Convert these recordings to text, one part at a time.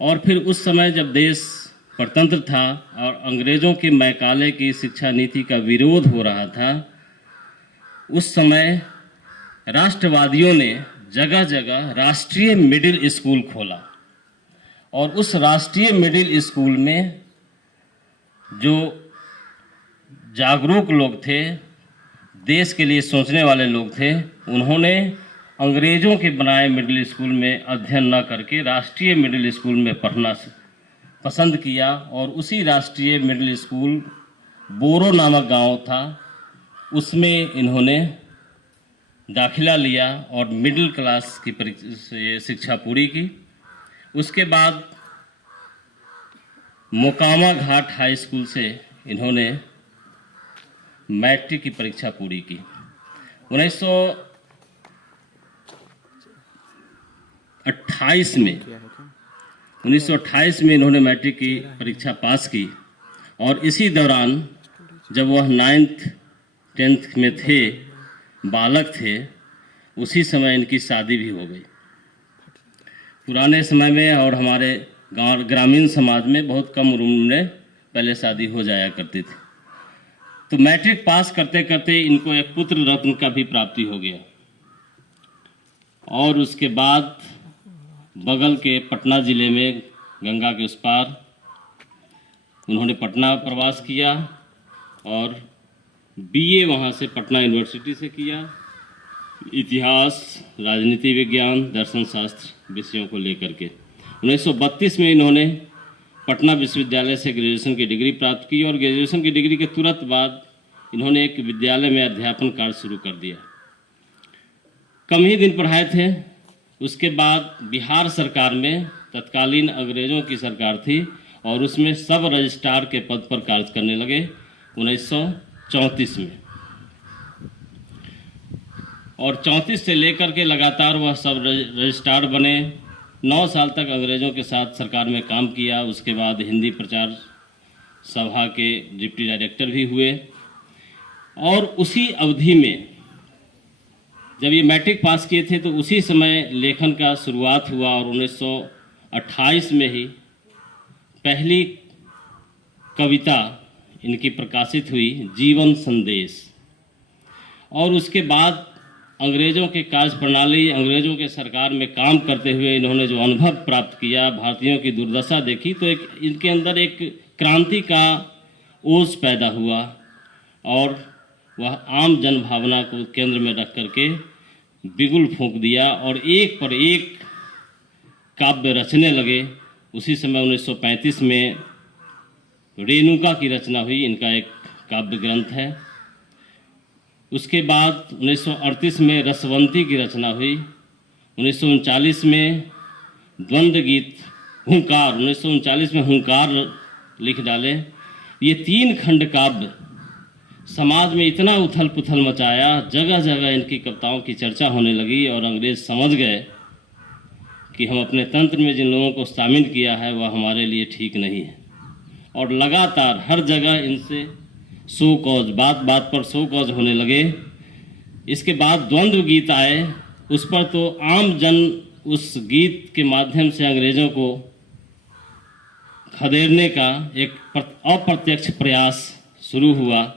और फिर उस समय जब देश परतंत्र था और अंग्रेज़ों के मैकाले की शिक्षा नीति का विरोध हो रहा था, उस समय राष्ट्रवादियों ने जगह जगह राष्ट्रीय मिडिल स्कूल खोला और उस राष्ट्रीय मिडिल स्कूल में जो जागरूक लोग थे, देश के लिए सोचने वाले लोग थे, उन्होंने अंग्रेज़ों के बनाए मिडिल स्कूल में अध्ययन न करके राष्ट्रीय मिडिल स्कूल में पढ़ना पसंद किया और उसी राष्ट्रीय मिडिल स्कूल बोरो नामक गांव था, उसमें इन्होंने दाखिला लिया और मिडिल क्लास की शिक्षा पूरी की। उसके बाद मोकामा घाट हाई स्कूल से इन्होंने मैट्रिक की परीक्षा पूरी की। 1928 में इन्होंने मैट्रिक की परीक्षा पास की और इसी दौरान जब वह 9th 10th में थे, बालक थे, उसी समय इनकी शादी भी हो गई। पुराने समय में और हमारे गाँव ग्रामीण समाज में बहुत कम उम्र में पहले शादी हो जाया करती थी। तो मैट्रिक पास करते करते इनको एक पुत्र रत्न का भी प्राप्ति हो गया और उसके बाद बगल के पटना ज़िले में गंगा के उस पार उन्होंने पटना प्रवास किया और बीए वहाँ से पटना यूनिवर्सिटी से किया। इतिहास, राजनीति विज्ञान, दर्शन शास्त्र विषयों को लेकर के 1932 में इन्होंने पटना विश्वविद्यालय से ग्रेजुएशन की डिग्री प्राप्त की और ग्रेजुएशन की डिग्री के तुरंत बाद इन्होंने एक विद्यालय में अध्यापन कार्य शुरू कर दिया। कम ही दिन पढ़ाए थे। उसके बाद बिहार सरकार में तत्कालीन अंग्रेज़ों की सरकार थी और उसमें सब रजिस्ट्रार के पद पर कार्य करने लगे 1934 में और 34 से लेकर के लगातार वह सब रजिस्ट्रार बने। 9 साल तक अंग्रेज़ों के साथ सरकार में काम किया। उसके बाद हिंदी प्रचार सभा के डिप्टी डायरेक्टर भी हुए और उसी अवधि में जब ये मैट्रिक पास किए थे तो उसी समय लेखन का शुरुआत हुआ और 1928 में ही पहली कविता इनकी प्रकाशित हुई, जीवन संदेश। और उसके बाद अंग्रेज़ों के कार्य प्रणाली, अंग्रेज़ों के सरकार में काम करते हुए इन्होंने जो अनुभव प्राप्त किया, भारतीयों की दुर्दशा देखी, तो इनके अंदर एक क्रांति का ओज पैदा हुआ और वह आम जन भावना को केंद्र में रख करके बिगुल फूंक दिया और एक पर एक काव्य रचने लगे। उसी समय 1935 में रेणुका की रचना हुई, इनका एक काव्य ग्रंथ है। उसके बाद 1938 में रसवंती की रचना हुई। 1939 में द्वंद्व गीत हुंकार, 1939 में हुंकार लिख डाले। ये 3 खंड काव्य समाज में इतना उथल पुथल मचाया, जगह जगह इनकी कविताओं की चर्चा होने लगी और अंग्रेज समझ गए कि हम अपने तंत्र में जिन लोगों को शामिल किया है वह हमारे लिए ठीक नहीं है और लगातार हर जगह इनसे शो कॉज, बात बात पर शो कॉज होने लगे। इसके बाद द्वंद्व गीत आए, उस पर तो आम जन उस गीत के माध्यम से अंग्रेज़ों को खदेड़ने का एक अप्रत्यक्ष प्रयास शुरू हुआ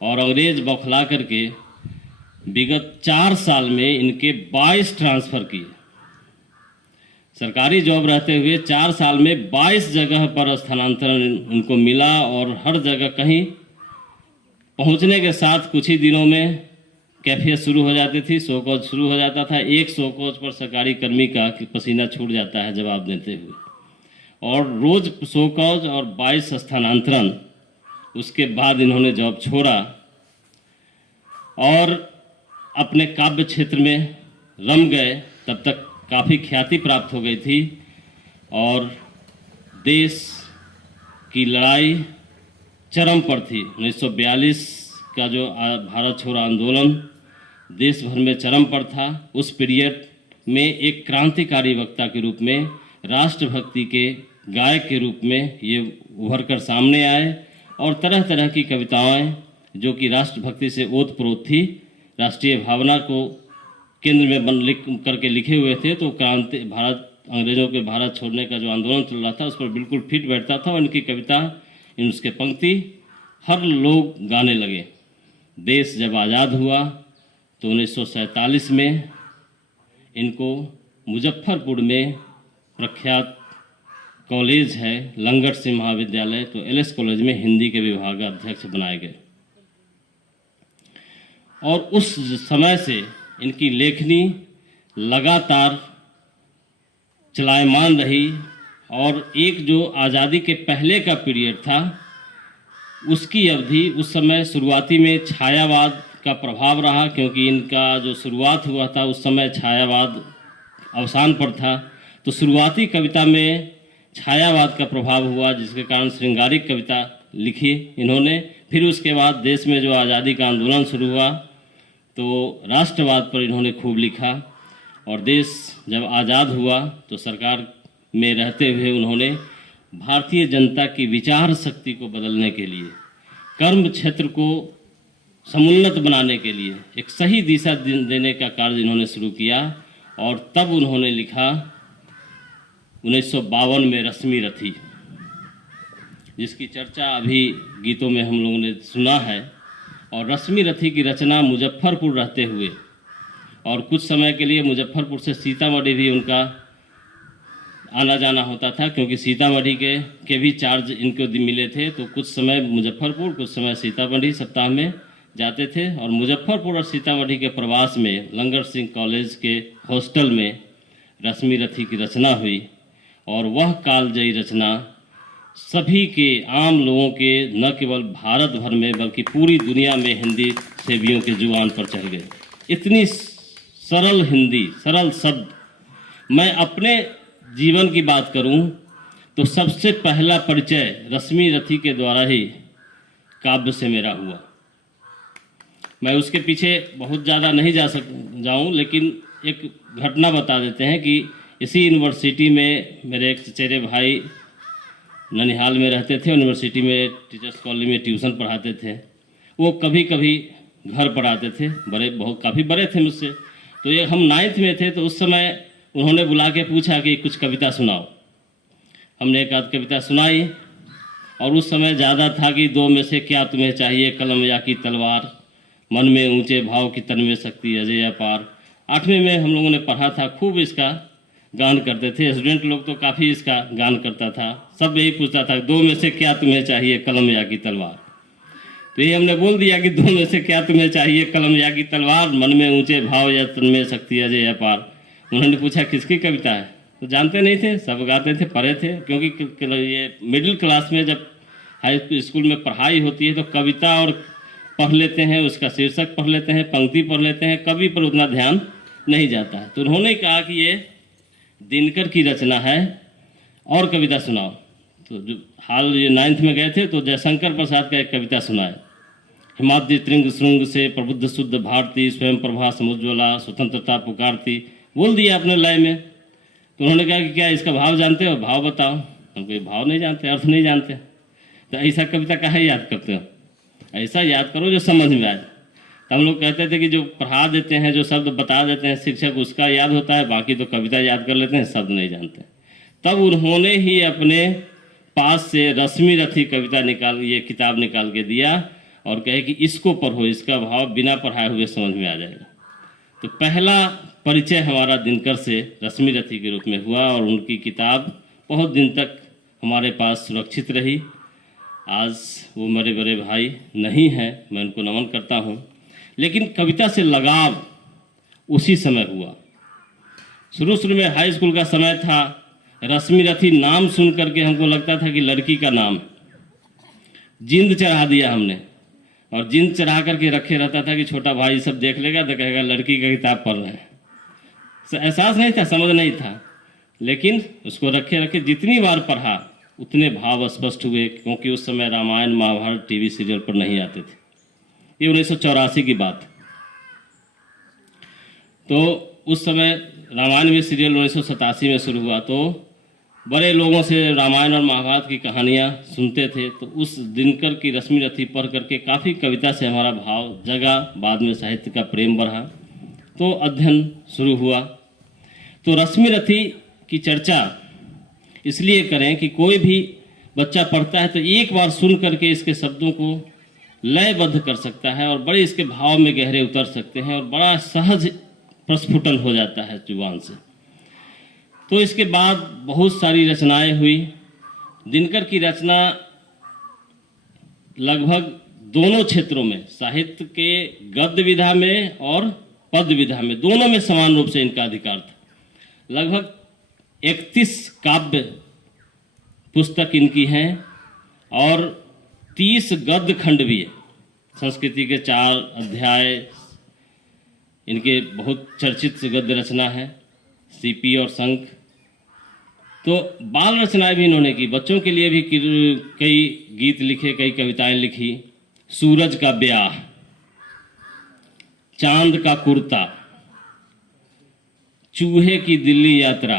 और अंग्रेज बौखला करके विगत 4 साल में इनके 22 ट्रांसफ़र किए। सरकारी जॉब रहते हुए 4 साल में 22 जगह पर स्थानांतरण उनको मिला और हर जगह कहीं पहुंचने के साथ कुछ ही दिनों में कैफियत शुरू हो जाती थी, शो कॉज शुरू हो जाता था। एक शो कॉज पर सरकारी कर्मी का पसीना छूट जाता है जवाब देते हुए और रोज़ शो कॉज और 22 स्थानांतरण। उसके बाद इन्होंने जॉब छोड़ा और अपने काव्य क्षेत्र में रम गए। तब तक काफ़ी ख्याति प्राप्त हो गई थी और देश की लड़ाई चरम पर थी। 1942 का जो भारत छोड़ो आंदोलन देश भर में चरम पर था। उस पीरियड में एक क्रांतिकारी वक्ता के रूप में, राष्ट्रभक्ति के गायक के रूप में ये उभर कर सामने आए और तरह तरह की कविताएं जो कि राष्ट्रभक्ति से ओतप्रोत थी, राष्ट्रीय भावना को केंद्र में लिख करके लिखे हुए थे। तो भारत अंग्रेज़ों के भारत छोड़ने का जो आंदोलन चल रहा था उस पर बिल्कुल फिट बैठता था और इनकी कविता, उसके पंक्ति हर लोग गाने लगे। देश जब आज़ाद हुआ तो 1947 में इनको मुजफ्फरपुर में प्रख्यात कॉलेज है लंगर सिंह महाविद्यालय, तो एलएस कॉलेज में हिंदी के विभाग अध्यक्ष बनाए गए। और उस समय से इनकी लेखनी लगातार चलायमान रही और एक जो आज़ादी के पहले का पीरियड था उसकी अवधि, उस समय शुरुआती में छायावाद का प्रभाव रहा, क्योंकि इनका जो शुरुआत हुआ था उस समय छायावाद अवसान पर था। तो शुरुआती कविता में छायावाद का प्रभाव हुआ, जिसके कारण श्रृंगारिक कविता लिखी इन्होंने। फिर उसके बाद देश में जो आज़ादी का आंदोलन शुरू हुआ तो राष्ट्रवाद पर इन्होंने खूब लिखा। और देश जब आज़ाद हुआ तो सरकार में रहते हुए उन्होंने भारतीय जनता की विचार शक्ति को बदलने के लिए, कर्म क्षेत्र को समुन्नत बनाने के लिए एक सही दिशा देने का कार्य इन्होंने शुरू किया। और तब उन्होंने लिखा 1952 में रश्मि रथी, जिसकी चर्चा अभी गीतों में हम लोगों ने सुना है। और रश्मि रथी की रचना मुजफ्फरपुर रहते हुए, और कुछ समय के लिए मुजफ्फरपुर से सीतामढ़ी भी उनका आना जाना होता था, क्योंकि सीतामढ़ी के भी चार्ज इनको मिले थे। तो कुछ समय मुजफ्फरपुर, कुछ समय सीतामढ़ी सप्ताह में जाते थे। और मुजफ्फरपुर और सीतामढ़ी के प्रवास में लंगर सिंह कॉलेज के हॉस्टल में रश्मि रथी की रचना हुई। और वह कालजयी रचना सभी के, आम लोगों के, न केवल भारत भर में बल्कि पूरी दुनिया में हिंदी सेवियों के जुबान पर चढ़ गए। इतनी सरल हिंदी, सरल शब्द। मैं अपने जीवन की बात करूं तो सबसे पहला परिचय रश्मि रथी के द्वारा ही काव्य से मेरा हुआ। मैं उसके पीछे बहुत ज़्यादा नहीं जाऊं, लेकिन एक घटना बता देते हैं कि इसी यूनिवर्सिटी में मेरे एक चचेरे भाई ननिहाल में रहते थे। यूनिवर्सिटी में टीचर्स कॉलेज में ट्यूशन पढ़ाते थे। वो कभी कभी घर पर आते थे, काफ़ी बड़े थे मुझसे। तो ये हम 9th में थे, तो उस समय उन्होंने बुला के पूछा कि कुछ कविता सुनाओ। हमने एक आध कविता सुनाई। और उस समय ज़्यादा था कि दो में से क्या तुम्हें चाहिए, कलम या की तलवार, मन में ऊंचे भाव की तन में शक्ति अजय अपार। 8वीं में हम लोगों ने पढ़ा था, खूब इसका गान करते थे। स्टूडेंट लोग तो काफ़ी इसका गान करता था। सब यही पूछता था, दो में से क्या तुम्हें चाहिए, कलम या की तलवार। तो ये हमने बोल दिया कि दो में से क्या तुम्हें चाहिए, कलम या की तलवार, मन में ऊंचे भाव या तन में शक्ति अजय अपार। उन्होंने पूछा किसकी कविता है, तो जानते नहीं थे, सब गाते थे, पढ़े थे। क्योंकि ये मिडिल क्लास में जब हाई स्कूल में पढ़ाई होती है तो कविता और पढ़ लेते हैं, उसका शीर्षक पढ़ लेते हैं, पंक्ति पढ़ लेते हैं, कवि पर उतना ध्यान नहीं जाता है। तो उन्होंने कहा कि ये दिनकर की रचना है और कविता सुनाओ। तो जो हाल ये 9th में गए थे तो जयशंकर प्रसाद का एक कविता सुनाए, हिमाद्रि तृंग श्रृंग से प्रबुद्ध शुद्ध भारती, स्वयं प्रभा समुज्ज्वला, स्वतंत्रता पुकारती। बोल दिया अपने लय में। तो उन्होंने कहा कि क्या इसका भाव जानते हो, भाव बताओ। हम कोई भाव नहीं जानते, अर्थ नहीं जानते। तो ऐसा कविता काहे याद करते हो, ऐसा याद करो जो समझ में आए। तो हम लोग कहते थे कि जो पढ़ा देते हैं, जो शब्द बता देते हैं शिक्षक, उसका याद होता है, बाकी तो कविता याद कर लेते हैं, शब्द नहीं जानते। तब उन्होंने ही अपने पास से रश्मि रथी कविता ये किताब निकाल के दिया और कहे कि इसको पढ़ो, इसका भाव बिना पढ़ाए हुए समझ में आ जाएगा। तो पहला परिचय हमारा दिनकर से रश्मि रथी के रूप में हुआ और उनकी किताब बहुत दिन तक हमारे पास सुरक्षित रही। आज वो मेरे बड़े भाई नहीं हैं, मैं उनको नमन करता हूँ, लेकिन कविता से लगाव उसी समय हुआ। शुरू में हाई स्कूल का समय था, रश्मि रथी नाम सुन करके हमको लगता था कि लड़की का नाम। जिंद चढ़ा दिया हमने, और जिंद चढ़ा करके रखे रहता था कि छोटा भाई सब देख लेगा तो कहेगा लड़की का किताब पढ़ रहे हैं। एहसास नहीं था, समझ नहीं था, लेकिन उसको रखे रखे जितनी बार पढ़ा उतने भाव स्पष्ट हुए, क्योंकि उस समय रामायण महाभारत टीवी सीरियल पर नहीं आते थे। ये 1984 की बात। तो उस समय रामायण भी सीरियल 1987 में शुरू हुआ। तो बड़े लोगों से रामायण और महाभारत की कहानियाँ सुनते थे। तो उस दिनकर की रश्मि रथी पढ़ करके काफ़ी कविता से हमारा भाव जगा। बाद में साहित्य का प्रेम बढ़ा तो अध्ययन शुरू हुआ। तो रश्मि रथी की चर्चा इसलिए करें कि कोई भी बच्चा पढ़ता है तो एक बार सुन करके इसके शब्दों को लयबद्ध कर सकता है और बड़े इसके भाव में गहरे उतर सकते हैं और बड़ा सहज प्रस्फुटन हो जाता है जुबान से। तो इसके बाद बहुत सारी रचनाएं हुई। दिनकर की रचना लगभग दोनों क्षेत्रों में, साहित्य के गद्य विधा में और पद्य विधा में, दोनों में समान रूप से इनका अधिकार था। लगभग 31 काव्य पुस्तक इनकी हैं और 30 गद्य खंड भी है। संस्कृति के 4 अध्याय इनके बहुत चर्चित गद्य रचना है, सीपी और शंख। तो बाल रचनाएं भी इन्होंने की, बच्चों के लिए भी कई गीत लिखे, कई कविताएं लिखी। सूरज का ब्याह, चांद का कुर्ता, चूहे की दिल्ली यात्रा,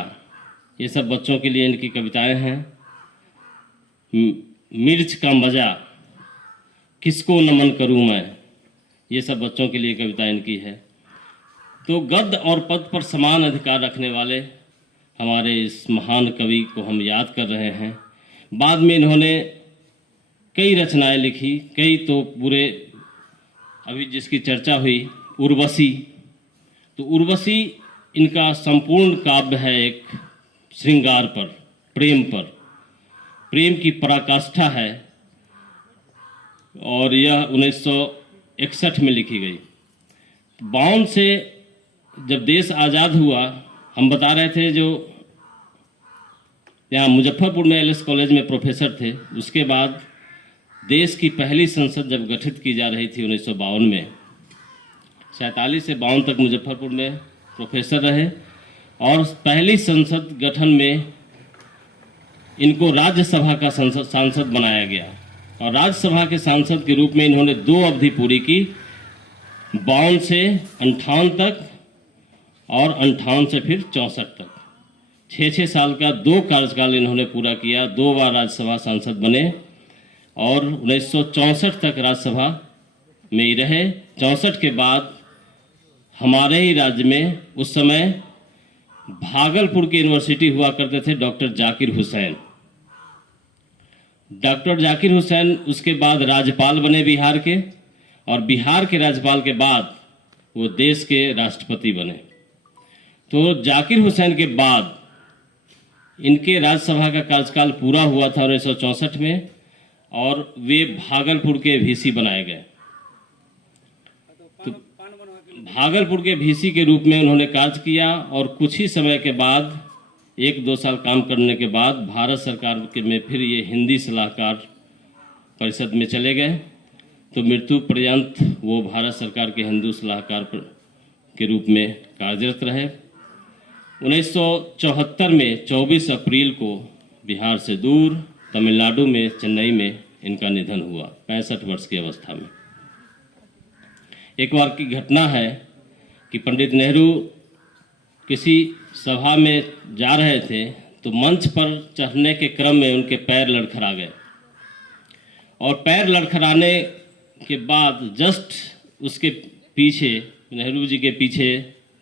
ये सब बच्चों के लिए इनकी कविताएं हैं। मिर्च का मजा, किसको नमन करूं मैं, ये सब बच्चों के लिए कविताएं इनकी है। तो गद्य और पद पर समान अधिकार रखने वाले हमारे इस महान कवि को हम याद कर रहे हैं। बाद में इन्होंने कई रचनाएं लिखी, कई तो पूरे अभी जिसकी चर्चा हुई उर्वशी, तो उर्वशी इनका संपूर्ण काव्य है एक श्रृंगार पर, प्रेम पर, प्रेम की पराकाष्ठा है और यह 1961 में लिखी गई। 52 से जब देश आज़ाद हुआ, हम बता रहे थे जो यहाँ मुजफ्फरपुर में एलएस कॉलेज में प्रोफेसर थे, उसके बाद देश की पहली संसद जब गठित की जा रही थी 1952 में, 47 से 52 तक मुजफ्फरपुर में प्रोफेसर रहे और पहली संसद गठन में इनको राज्यसभा का सांसद बनाया गया और राज्यसभा के सांसद के रूप में इन्होंने 2 अवधि पूरी की, 52 से 58 तक और 58 से फिर 64 तक। 6 साल का 2 कार्यकाल इन्होंने पूरा किया, 2 बार राज्यसभा सांसद बने और 1964 तक राज्यसभा में ही रहे। 64 के बाद हमारे ही राज्य में उस समय भागलपुर की यूनिवर्सिटी हुआ करते थे डॉक्टर जाकिर हुसैन। डॉक्टर जाकिर हुसैन उसके बाद राज्यपाल बने बिहार के और बिहार के राज्यपाल के बाद वो देश के राष्ट्रपति बने। तो जाकिर हुसैन के बाद इनके राज्यसभा का कार्यकाल पूरा हुआ था 1964 में और वे भागलपुर के वीसी बनाए गए। तो भागलपुर के वीसी के रूप में उन्होंने कार्य किया और कुछ ही समय के बाद 1-2 साल काम करने के बाद भारत सरकार के में फिर ये हिंदी सलाहकार परिषद में चले गए। तो मृत्यु पर्यंत वो भारत सरकार के हिंदू सलाहकार के रूप में कार्यरत रहे। 1974 में 24 अप्रैल को बिहार से दूर तमिलनाडु में चेन्नई में इनका निधन हुआ 65 वर्ष की अवस्था में। एक बार की घटना है कि पंडित नेहरू किसी सभा में जा रहे थे तो मंच पर चढ़ने के क्रम में उनके पैर लड़खड़ा गए और पैर लड़खड़ाने के बाद जस्ट उसके पीछे, नेहरू जी के पीछे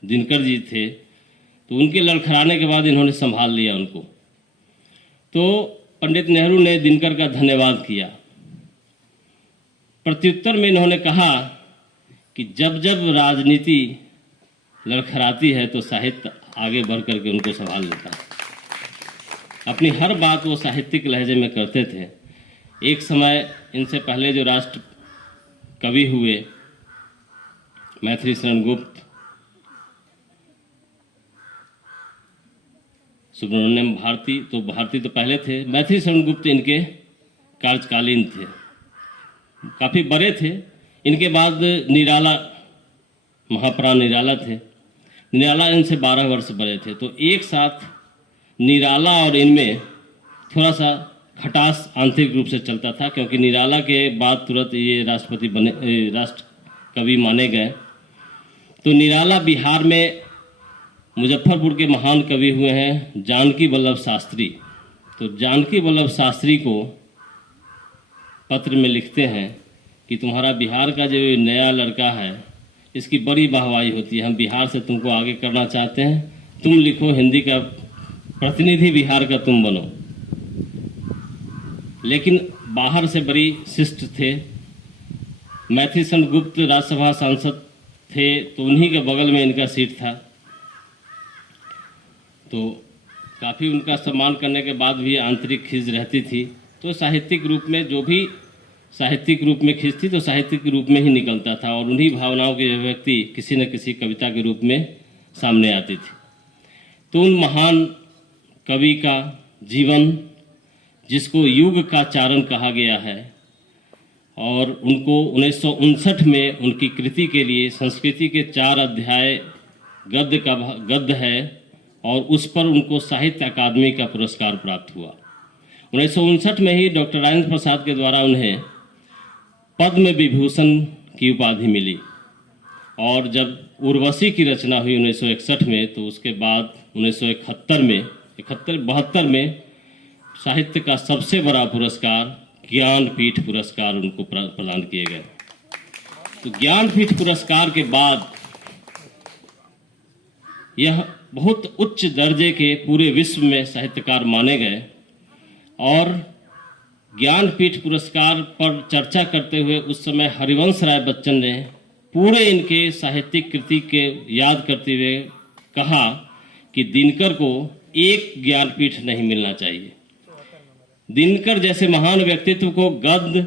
दिनकर जी थे, तो उनके लड़खड़ाने के बाद इन्होंने संभाल लिया उनको। तो पंडित नेहरू ने दिनकर का धन्यवाद किया। प्रत्युत्तर में इन्होंने कहा कि जब जब राजनीति लड़खड़ाती है तो साहित्य आगे बढ़ करके उनको संभाल लेता है। अपनी हर बात वो साहित्यिक लहजे में करते थे। एक समय इनसे पहले जो राष्ट्र कवि हुए मैथिली शरण गुप्त, सुब्रमण्यम भारती, तो भारती तो पहले थे, मैथिली शरण गुप्त इनके कार्यकालीन थे, काफ़ी बड़े थे। इनके बाद निराला, महाप्राण निराला थे, निराला इनसे 12 वर्ष बड़े थे। तो एक साथ निराला और इनमें थोड़ा सा खटास आंतरिक रूप से चलता था, क्योंकि निराला के बाद तुरंत ये राष्ट्रपति बने, राष्ट्र कवि माने गए। तो निराला बिहार में मुजफ्फरपुर के महान कवि हुए हैं जानकी वल्लभ शास्त्री। तो जानकी वल्लभ शास्त्री को पत्र में लिखते हैं कि तुम्हारा बिहार का जो नया लड़का है इसकी बड़ी वाहवाही होती है, हम बिहार से तुमको आगे करना चाहते हैं, तुम लिखो हिंदी का प्रतिनिधि बिहार का तुम बनो। लेकिन बाहर से बड़ी शिष्ट थे। मैथिसन गुप्त राज्यसभा सांसद थे, तो उन्हीं के बगल में इनका सीट था। तो काफ़ी उनका सम्मान करने के बाद भी आंतरिक खींच रहती थी। तो साहित्यिक रूप में जो भी साहित्यिक रूप में खींच थी तो साहित्यिक रूप में ही निकलता था, और उन्हीं भावनाओं की अभिव्यक्ति किसी न किसी कविता के रूप में सामने आती थी। तो उन महान कवि का जीवन, जिसको युग का चारण कहा गया है, और उनको 1959 में उनकी कृति के लिए संस्कृति के 4 अध्याय गद्य है, और उस पर उनको साहित्य अकादमी का पुरस्कार प्राप्त हुआ। 1959 में ही डॉक्टर राजेंद्र प्रसाद के द्वारा उन्हें पद्म विभूषण की उपाधि मिली। और जब उर्वशी की रचना हुई 1961 में, तो उसके बाद 1971 में 72 में साहित्य का सबसे बड़ा पुरस्कार ज्ञानपीठ पुरस्कार उनको प्रदान किए गए। तो ज्ञानपीठ पुरस्कार के बाद यह बहुत उच्च दर्जे के पूरे विश्व में साहित्यकार माने गए। और ज्ञानपीठ पुरस्कार पर चर्चा करते हुए उस समय हरिवंश राय बच्चन ने पूरे इनके साहित्यिक कृति के याद करते हुए कहा कि दिनकर को एक ज्ञानपीठ नहीं मिलना चाहिए। दिनकर जैसे महान व्यक्तित्व को गद्य,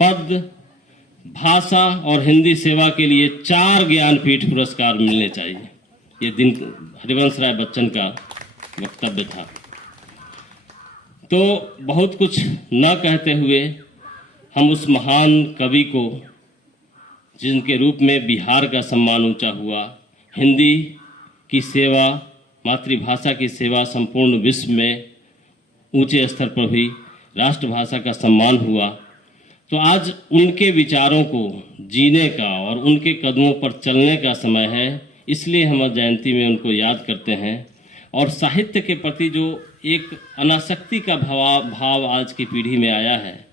पद्य, भाषा और हिंदी सेवा के लिए 4 ज्ञानपीठ पुरस्कार मिलने चाहिए। ये हरिवंश राय बच्चन का वक्तव्य था। तो बहुत कुछ न कहते हुए हम उस महान कवि को, जिनके रूप में बिहार का सम्मान ऊंचा हुआ, हिंदी की सेवा, मातृभाषा की सेवा संपूर्ण विश्व में ऊंचे स्तर पर हुई, राष्ट्रभाषा का सम्मान हुआ, तो आज उनके विचारों को जीने का और उनके कदमों पर चलने का समय है। इसलिए हम जयंती में उनको याद करते हैं। और साहित्य के प्रति जो एक अनासक्ति का भाव आज की पीढ़ी में आया है,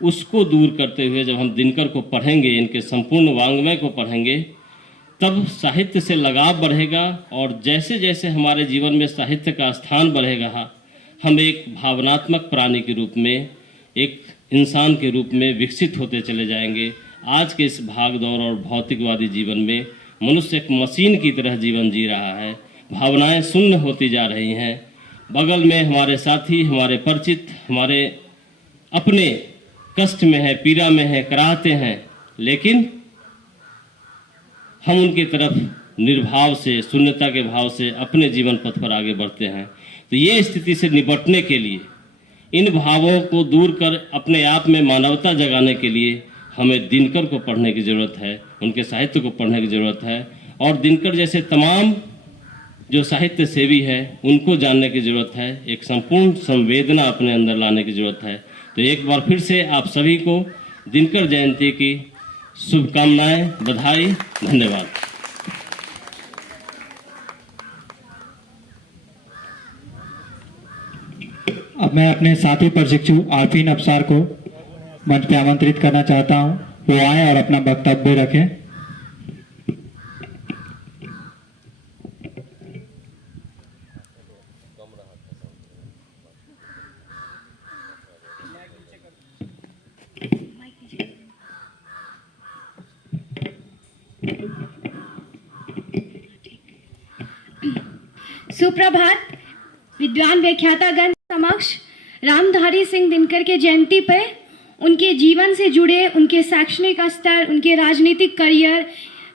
उसको दूर करते हुए जब हम दिनकर को पढ़ेंगे, इनके संपूर्ण वाङ्मय को पढ़ेंगे, तब साहित्य से लगाव बढ़ेगा। और जैसे जैसे हमारे जीवन में साहित्य का स्थान बढ़ेगा, हम एक भावनात्मक प्राणी के रूप में, एक इंसान के रूप में विकसित होते चले जाएंगे। आज के इस भागदौड़ और भौतिकवादी जीवन में मनुष्य एक मशीन की तरह जीवन जी रहा है। भावनाएं शून्य होती जा रही हैं। बगल में हमारे साथी, हमारे परिचित, हमारे अपने कष्ट में है, पीड़ा में है, कराहते हैं, लेकिन हम उनकी तरफ निर्भाव से, शून्यता के भाव से अपने जीवन पथ पर आगे बढ़ते हैं। तो ये स्थिति से निपटने के लिए, इन भावों को दूर कर अपने आप में मानवता जगाने के लिए हमें दिनकर को पढ़ने की ज़रूरत है, उनके साहित्य को पढ़ने की ज़रूरत है। और दिनकर जैसे तमाम जो साहित्य सेवी है, उनको जानने की ज़रूरत है। एक संपूर्ण संवेदना अपने अंदर लाने की ज़रूरत है। तो एक बार फिर से आप सभी को दिनकर जयंती की शुभकामनाएं, बधाई, धन्यवाद। अब मैं अपने साथी प्रशिक्षु आरफीन अफसार को मंच पे आमंत्रित करना चाहता हूं। वो आए और अपना वक्तव्य रखें। सुप्रभात। विद्वान व्याख्यातागण समक्ष रामधारी सिंह दिनकर के जयंती पर उनके जीवन से जुड़े, उनके शैक्षणिक स्तर, उनके राजनीतिक करियर,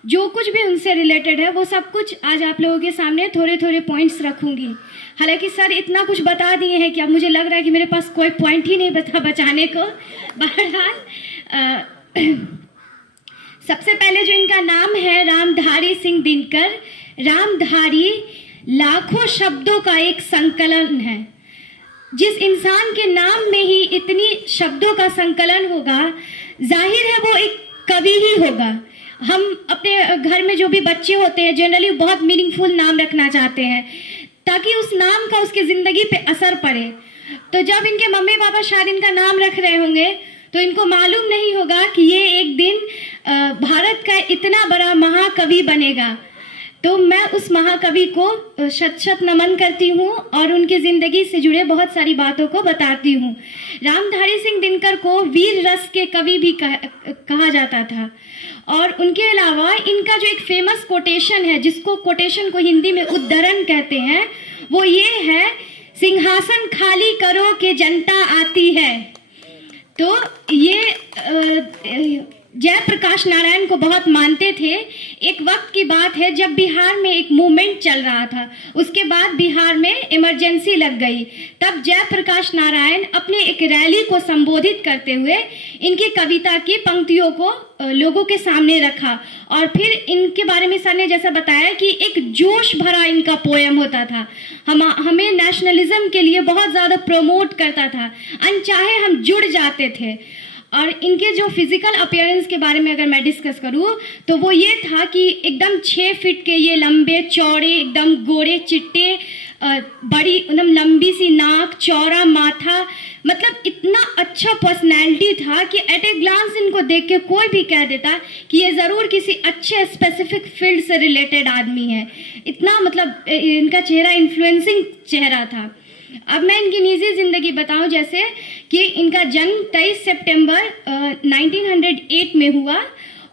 जो कुछ भी उनसे रिलेटेड है, वो सब कुछ आज आप लोगों के सामने थोड़े थोड़े पॉइंट्स रखूंगी। हालांकि सर इतना कुछ बता दिए हैं कि अब मुझे लग रहा है कि मेरे पास कोई पॉइंट ही नहीं बचाने को। बहरहाल सबसे पहले जो इनका नाम है रामधारी सिंह दिनकर, रामधारी लाखों शब्दों का एक संकलन है। जिस इंसान के नाम में ही इतनी शब्दों का संकलन होगा, जाहिर है वो एक कवि ही होगा। हम अपने घर में जो भी बच्चे होते हैं, जनरली बहुत मीनिंगफुल नाम रखना चाहते हैं ताकि उस नाम का उसकी ज़िंदगी पे असर पड़े। तो जब इनके मम्मी पापा शायद इनका नाम रख रहे होंगे तो इनको मालूम नहीं होगा कि ये एक दिन भारत का इतना बड़ा महाकवि बनेगा। तो मैं उस महाकवि को शत शत नमन करती हूँ और उनकी ज़िंदगी से जुड़े बहुत सारी बातों को बताती हूँ। रामधारी सिंह दिनकर को वीर रस के कवि भी कहा जाता था। और उनके अलावा इनका जो एक फेमस कोटेशन है, जिसको कोटेशन को हिंदी में उद्धरण कहते हैं, वो ये है, सिंहासन खाली करो कि जनता आती है। तो ये जयप्रकाश नारायण को बहुत मानते थे। एक वक्त की बात है जब बिहार में एक मूवमेंट चल रहा था, उसके बाद बिहार में इमरजेंसी लग गई। तब जयप्रकाश नारायण अपने एक रैली को संबोधित करते हुए इनकी कविता की पंक्तियों को लोगों के सामने रखा और फिर इनके बारे में सर ने जैसा बताया कि एक जोश भरा इनका पोयम होता था, हमें नेशनलिज्म के लिए बहुत ज़्यादा प्रमोट करता था, अनचाहे हम जुड़ जाते थे। और इनके जो फिजिकल अपीयरेंस के बारे में अगर मैं डिस्कस करूँ तो वो ये था कि एकदम 6 फीट के ये लंबे चौड़े, एकदम गोरे चिट्टे, बड़ी एकदम लंबी सी नाक, चौड़ा माथा, मतलब इतना अच्छा पर्सनैलिटी था कि एट ए ग्लांस इनको देख के कोई भी कह देता कि ये ज़रूर किसी अच्छे स्पेसिफिक फील्ड से रिलेटेड आदमी है। इतना मतलब इनका चेहरा इन्फ्लुएंसिंग चेहरा था। अब मैं इनकी निजी ज़िंदगी बताऊं, जैसे कि इनका जन्म 23 सितंबर 1908 में हुआ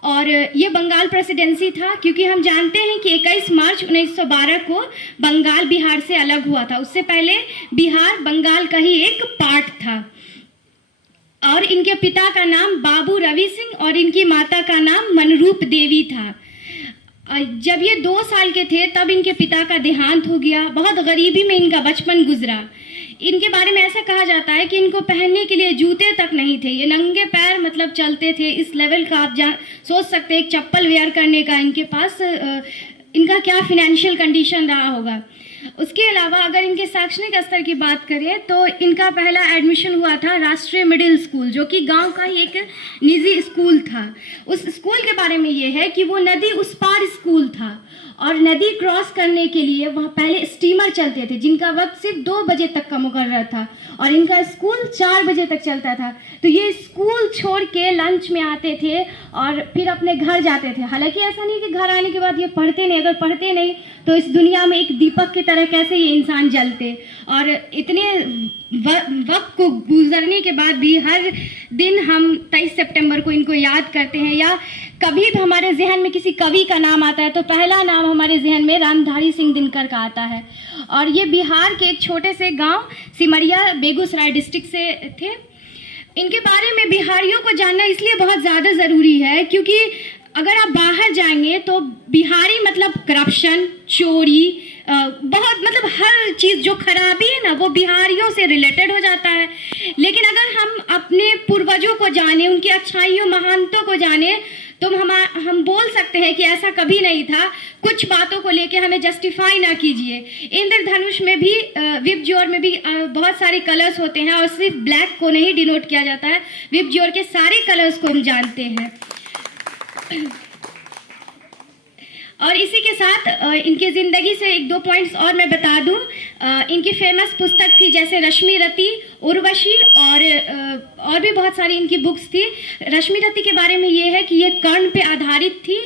और ये बंगाल प्रेसिडेंसी था, क्योंकि हम जानते हैं कि 21 मार्च 1912 को बंगाल बिहार से अलग हुआ था। उससे पहले बिहार बंगाल का ही एक पार्ट था। और इनके पिता का नाम बाबू रवि सिंह और इनकी माता का नाम मनरूप देवी था। जब ये 2 साल के थे तब इनके पिता का देहांत हो गया। बहुत गरीबी में इनका बचपन गुजरा। इनके बारे में ऐसा कहा जाता है कि इनको पहनने के लिए जूते तक नहीं थे, ये नंगे पैर मतलब चलते थे। इस लेवल का आप सोच सकते हैं एक चप्पल वेयर करने का इनके पास इनका क्या फिनेंशियल कंडीशन रहा होगा। उसके अलावा अगर इनके शैक्षणिक स्तर की बात करें तो इनका पहला एडमिशन हुआ था राष्ट्रीय मिडिल स्कूल, जो कि गांव का ही एक निजी स्कूल था। उस स्कूल के बारे में ये है कि वो नदी उस पार स्कूल था और नदी क्रॉस करने के लिए वहाँ पहले स्टीमर चलते थे, जिनका वक्त सिर्फ 2 बजे तक का मुकर्रर था और इनका स्कूल 4 बजे तक चलता था। तो ये स्कूल छोड़ के लंच में आते थे और फिर अपने घर जाते थे। हालांकि ऐसा नहीं कि घर आने के बाद ये पढ़ते नहीं, अगर पढ़ते नहीं तो इस दुनिया में एक दीपक की तरह कैसे ये इंसान जलते। और इतने वक्त को गुजरने के बाद भी हर दिन हम 23 सितंबर को इनको याद करते हैं, या कभी भी हमारे जहन में किसी कवि का नाम आता है तो पहला नाम हमारे जहन में रामधारी सिंह दिनकर का आता है। और ये बिहार के एक छोटे से गांव सिमरिया बेगूसराय डिस्ट्रिक्ट से थे। इनके बारे में बिहारियों को जानना इसलिए बहुत ज़्यादा ज़रूरी है क्योंकि अगर आप बाहर जाएंगे तो बिहारी मतलब करप्शन, चोरी, बहुत मतलब हर चीज़ जो खराबी है ना वो बिहारियों से रिलेटेड हो जाता है। लेकिन अगर हम अपने पूर्वजों को जाने, उनकी अच्छाइयों महानतों को जाने, तो हम बोल सकते हैं कि ऐसा कभी नहीं था। कुछ बातों को लेके हमें जस्टिफाई ना कीजिए। इंद्रधनुष में भी विबज्योर में भी बहुत सारे कलर्स होते हैं और सिर्फ ब्लैक को नहीं डिनोट किया जाता है, विबज्योर के सारे कलर्स को हम जानते हैं। और इसी के साथ इनकी ज़िंदगी से 1-2 पॉइंट्स और मैं बता दूं। इनकी फेमस पुस्तक थी जैसे रश्मि रति, उर्वशी और भी बहुत सारी इनकी बुक्स थी। रश्मि रति के बारे में ये है कि ये कर्ण पे आधारित थी।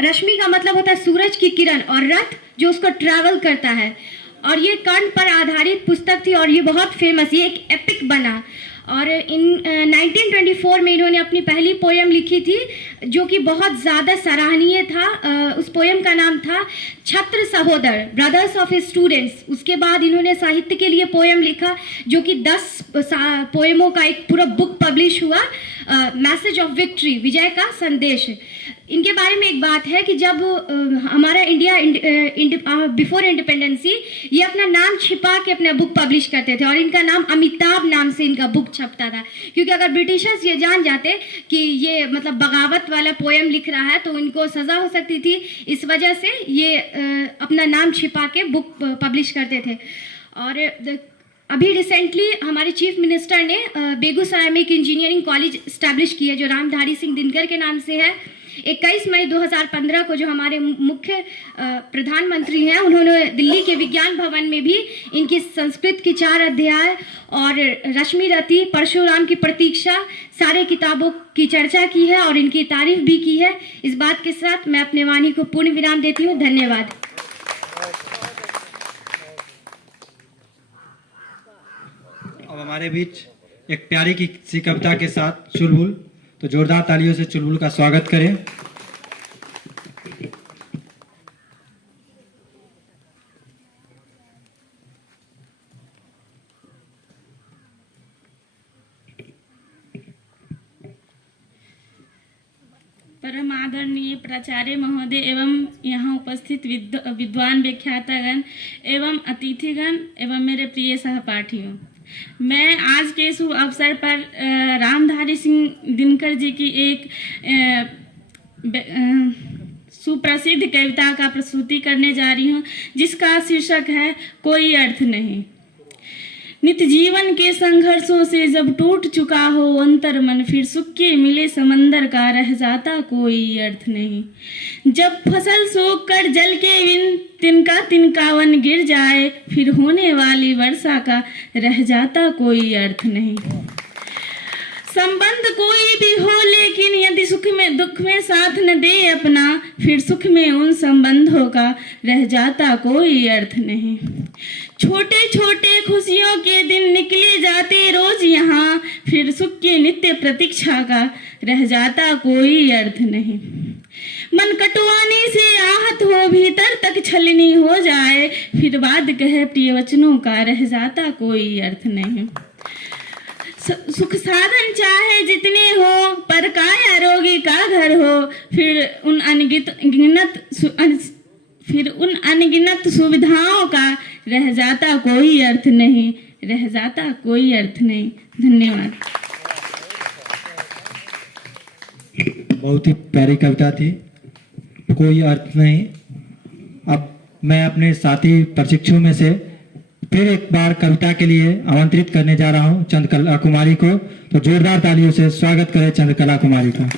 रश्मि का मतलब होता है सूरज की किरण और रथ जो उसको ट्रैवल करता है, और ये कर्ण पर आधारित पुस्तक थी और ये बहुत फेमस, ये एक एपिक बना। और इन 1924 में इन्होंने अपनी पहली पोयम लिखी थी जो कि बहुत ज़्यादा सराहनीय था। उस पोयम का नाम था छत्र सहोदर, ब्रदर्स ऑफ स्टूडेंट्स। उसके बाद इन्होंने साहित्य के लिए पोयम लिखा जो कि 10 पोयमों का एक पूरा बुक पब्लिश हुआ, मैसेज ऑफ विक्ट्री, विजय का संदेश। इनके बारे में एक बात है कि जब हमारा इंडिया बिफोर इंडिपेंडेंसी ये अपना नाम छिपा के अपना बुक पब्लिश करते थे और इनका नाम अमिताभ नाम से इनका बुक छपता था, क्योंकि अगर ब्रिटिशर्स ये जान जाते कि ये मतलब बगावत वाला पोयम लिख रहा है तो इनको सज़ा हो सकती थी। इस वजह से ये अपना नाम छिपा के बुक पब्लिश करते थे। और अभी रिसेंटली हमारे चीफ मिनिस्टर ने बेगूसराय में एक इंजीनियरिंग कॉलेज इस्टेब्लिश की है जो रामधारी सिंह दिनकर के नाम से है। 21 मई 2015 को जो हमारे मुख्य प्रधानमंत्री हैं उन्होंने दिल्ली के विज्ञान भवन में भी इनकी संस्कृत के 4 अध्याय और रश्मि रति, परशुराम की प्रतीक्षा, सारे किताबों की चर्चा की है और इनकी तारीफ भी की है। इस बात के साथ मैं अपने वाणी को पूर्ण विराम देती हूँ। धन्यवाद। अब हमारे बीच एक प्यारी की सी कविता के साथ चुलबुल, तो जोरदार तालियों से चुलबुल का स्वागत करें। परम आदरणीय प्राचार्य महोदय एवं यहाँ उपस्थित विद्वान व्याख्यातागण एवं अतिथिगण एवं मेरे प्रिय सहपाठियों, मैं आज के शुभ अवसर पर रामधारी सिंह दिनकर जी की एक सुप्रसिद्ध कविता का प्रस्तुति करने जा रही हूँ, जिसका शीर्षक है कोई अर्थ नहीं। नित जीवन के संघर्षों से जब टूट चुका हो अंतर मन, फिर सुख के मिले समंदर का रह जाता कोई अर्थ नहीं। जब फसल सूख कर जल के बिन तिनका तिनकावन गिर जाए, फिर होने वाली वर्षा का रह जाता कोई अर्थ नहीं। संबंध कोई भी हो लेकिन यदि सुख में दुख में साथ न दे अपना, फिर सुख में उन संबंधों का रह जाता कोई अर्थ नहीं। छोटे छोटे खुशियों के दिन निकले जाते रोज यहाँ, फिर सुख की नित्य प्रतीक्षा का रह जाता कोई अर्थ नहीं। मन कटवाने से आहत हो भीतर तक छलनी हो जाए, फिर बाद कहे प्रिय वचनों का रह जाता कोई अर्थ नहीं। सुख साधन चाहे जितने हो पर काया रोगी का घर हो, फिर उन अनगिनत सुविधाओं का रह जाता कोई अर्थ नहीं, रह जाता कोई अर्थ नहीं। धन्यवाद। बहुत ही प्यारी कविता थी, कोई अर्थ नहीं। अब मैं अपने साथी प्रशिक्षु में से फिर एक बार कविता के लिए आमंत्रित करने जा रहा हूं चंद्रकला कुमारी को, तो जोरदार तालियों से स्वागत करें चंद्रकला कुमारी का।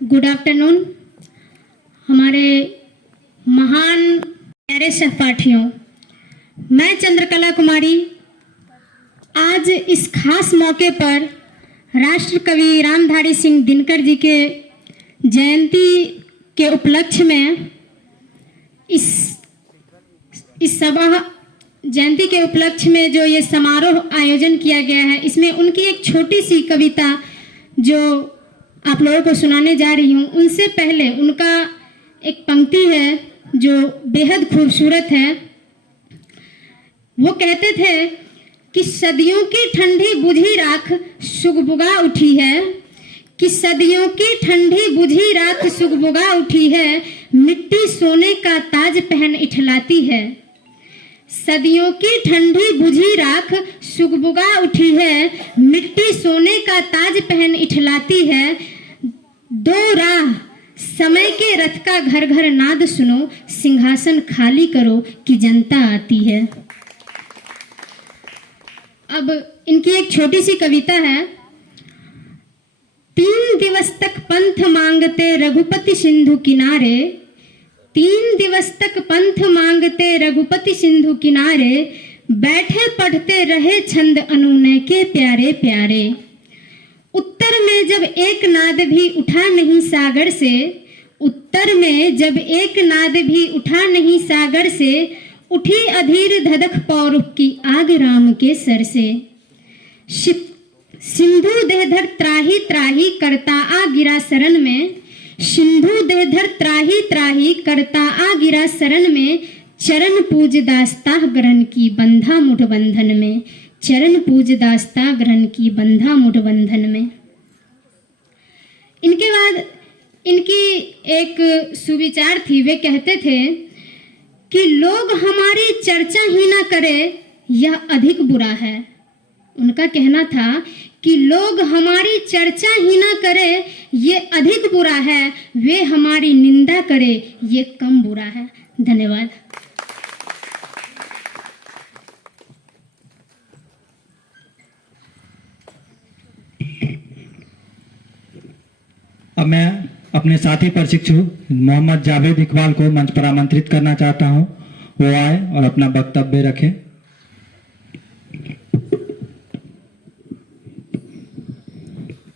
गुड आफ्टरनून हमारे महान प्यारे सहपाठियों, मैं चंद्रकला कुमारी आज इस खास मौके पर राष्ट्र कवि रामधारी सिंह दिनकर जी के जयंती के उपलक्ष्य में इस सभा जयंती के उपलक्ष्य में जो ये समारोह आयोजन किया गया है, इसमें उनकी एक छोटी सी कविता जो आप लोगों को सुनाने जा रही हूँ। उनसे पहले उनका एक पंक्ति है जो बेहद खूबसूरत है। वो कहते थे कि सदियों की ठंडी बुझी राख सुगबुगा उठी है, कि सदियों की ठंडी बुझी राख सुगबुगा उठी है, मिट्टी सोने का ताज पहन इठलाती है। सदियों की ठंडी बुझी राख सुगबुगा उठी है, मिट्टी सोने का ताज पहन इठलाती है। दो राह समय के रथ का घर घर नाद सुनो, सिंहासन खाली करो कि जनता आती है। अब इनकी एक छोटी सी कविता है। 3 दिवस तक पंथ मांगते रघुपति सिंधु किनारे, 3 दिवस तक पंथ मांगते रघुपति सिंधु किनारे, बैठे पढ़ते रहे छंद अनुनय के प्यारे प्यारे। उत्तर में जब एक नाद भी उठा नहीं सागर से, उत्तर में जब एक नाद भी उठा नहीं सागर से, उठी अधीर धधक पौरुष की आग राम के सर से। सिंधु देहधर त्राही त्राही करता आ गिरा शरण में, सिंधु देहधर त्राही त्राही करता आ गिरा शरण में, चरण पूज दास्ता ग्रहण की बंधा मुठ बंधन में, चरण पूज दास्ता ग्रहण की बंधा मुठ बंधन में। इनके बाद इनकी एक सुविचार थी। वे कहते थे कि लोग हमारी चर्चा ही ना करे यह अधिक बुरा है। उनका कहना था कि लोग हमारी चर्चा ही ना करे ये अधिक बुरा है, वे हमारी निंदा करे ये कम बुरा है। धन्यवाद। अब मैं अपने साथी प्रशिक्षु मोहम्मद जावेद इकबाल को मंच पर आमंत्रित करना चाहता हूं, वो आए और अपना वक्तव्य रखें।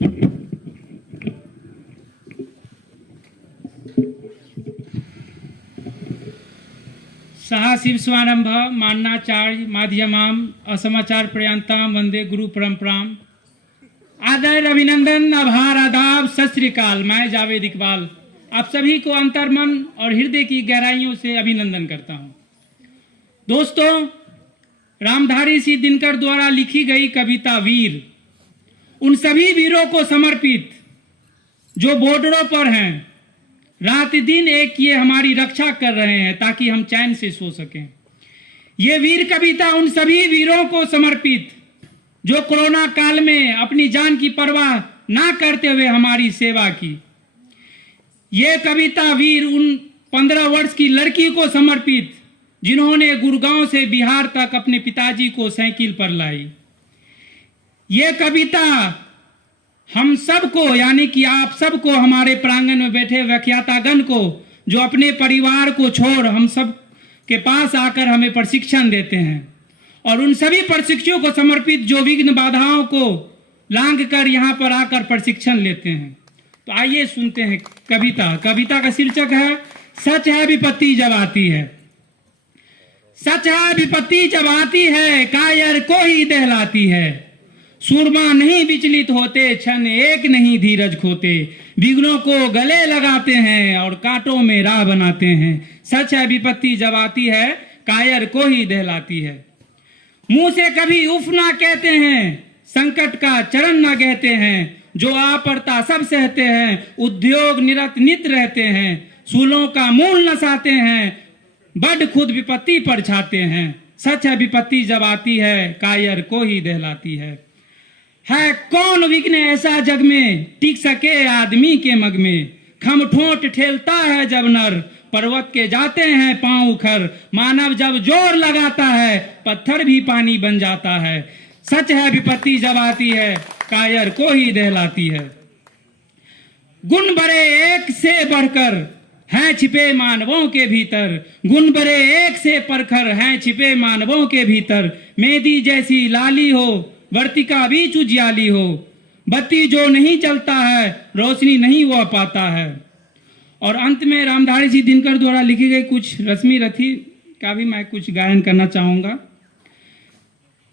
सहा शिव स्वारंभ मान्नाचार्य माध्यमाम असमाचार पर्यंताम वंदे गुरु परंपराम। आदर अभिनंदन आभार आदाब सत श्री अकाल। मैं जावेद इकबाल आप सभी को अंतर्मन और हृदय की गहराइयों से अभिनंदन करता हूं। दोस्तों, रामधारी सिंह दिनकर द्वारा लिखी गई कविता वीर उन सभी वीरों को समर्पित जो बॉर्डरों पर हैं, रात दिन एक किए हमारी रक्षा कर रहे हैं ताकि हम चैन से सो सकें। ये वीर कविता उन सभी वीरों को समर्पित जो कोरोना काल में अपनी जान की परवाह ना करते हुए हमारी सेवा की। ये कविता वीर उन 15 वर्ष की लड़की को समर्पित जिन्होंने गुड़गांव से बिहार तक अपने पिताजी को साइकिल पर लाई। ये कविता हम सबको यानी कि आप सबको, हमारे प्रांगण में बैठे व्याख्यातागण को, जो अपने परिवार को छोड़ हम सब के पास आकर हमें प्रशिक्षण देते हैं, और उन सभी प्रशिक्षुओं को समर्पित जो विघ्न बाधाओं को लांघ कर यहाँ पर आकर प्रशिक्षण लेते हैं। तो आइए सुनते हैं कविता। कविता का शीर्षक है सच है विपत्ति जब आती है। सच है विपत्ति जब आती है, कायर को ही दहलाती है। सूरमा नहीं विचलित होते, क्षण एक नहीं धीरज खोते। विघ्नों को गले लगाते हैं और कांटों में राह बनाते हैं। सच है विपत्ति जब आती है, कायर को ही दहलाती है। मुंह से कभी उफ ना कहते हैं, संकट का चरण ना कहते हैं। जो आपरता सब सहते हैं, उद्योग निरत नित रहते हैं। सूलों का मूल नसाते हैं, बड़ खुद विपत्ति पर छाते हैं। सच है विपत्ति जब आती है, कायर को ही दहलाती है कौन विघ्न ऐसा जग में टिक सके आदमी के मग में। खम ठोंट ठेलता है जब नर, पर्वत के जाते हैं पांव उखर। मानव जब जोर लगाता है, पत्थर भी पानी बन जाता है। सच है विपत्ति जब आती है, कायर को ही दहलाती है। गुण बड़े एक से बढ़कर हैं छिपे मानवों के भीतर। गुण बड़े एक से परखर हैं छिपे मानवों के भीतर। मेदी जैसी लाली हो, वर्तिका बीच उजियाली हो। बत्ती जो नहीं जलता है, रोशनी नहीं वह पाता है। और अंत में रामधारी सिंह दिनकर द्वारा लिखी गई कुछ रश्मि रथी का भी मैं कुछ गायन करना चाहूंगा।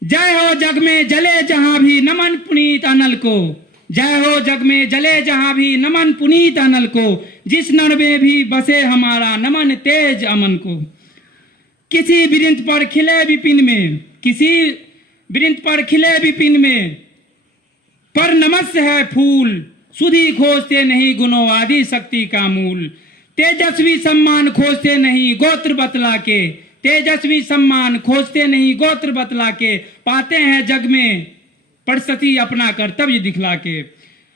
जय हो जग में जले जहां भी नमन पुनीत अनल को। जय हो जग में जले जहां भी नमन पुनीत अनल को। जिस नर में भी बसे हमारा नमन तेज अमन को। किसी वृंत पर खिले विपिन में, किसी वृंत पर खिले विपिन में, पर नमस्य है फूल। सुधी खोजते नहीं गुणों आदि शक्ति का मूल। तेजस्वी सम्मान खोजते नहीं गोत्र बतला के। तेजस्वी सम्मान खोजते नहीं गोत्र बतला के। पाते हैं जग में परिस्थिति अपना कर्तव्य दिखला के।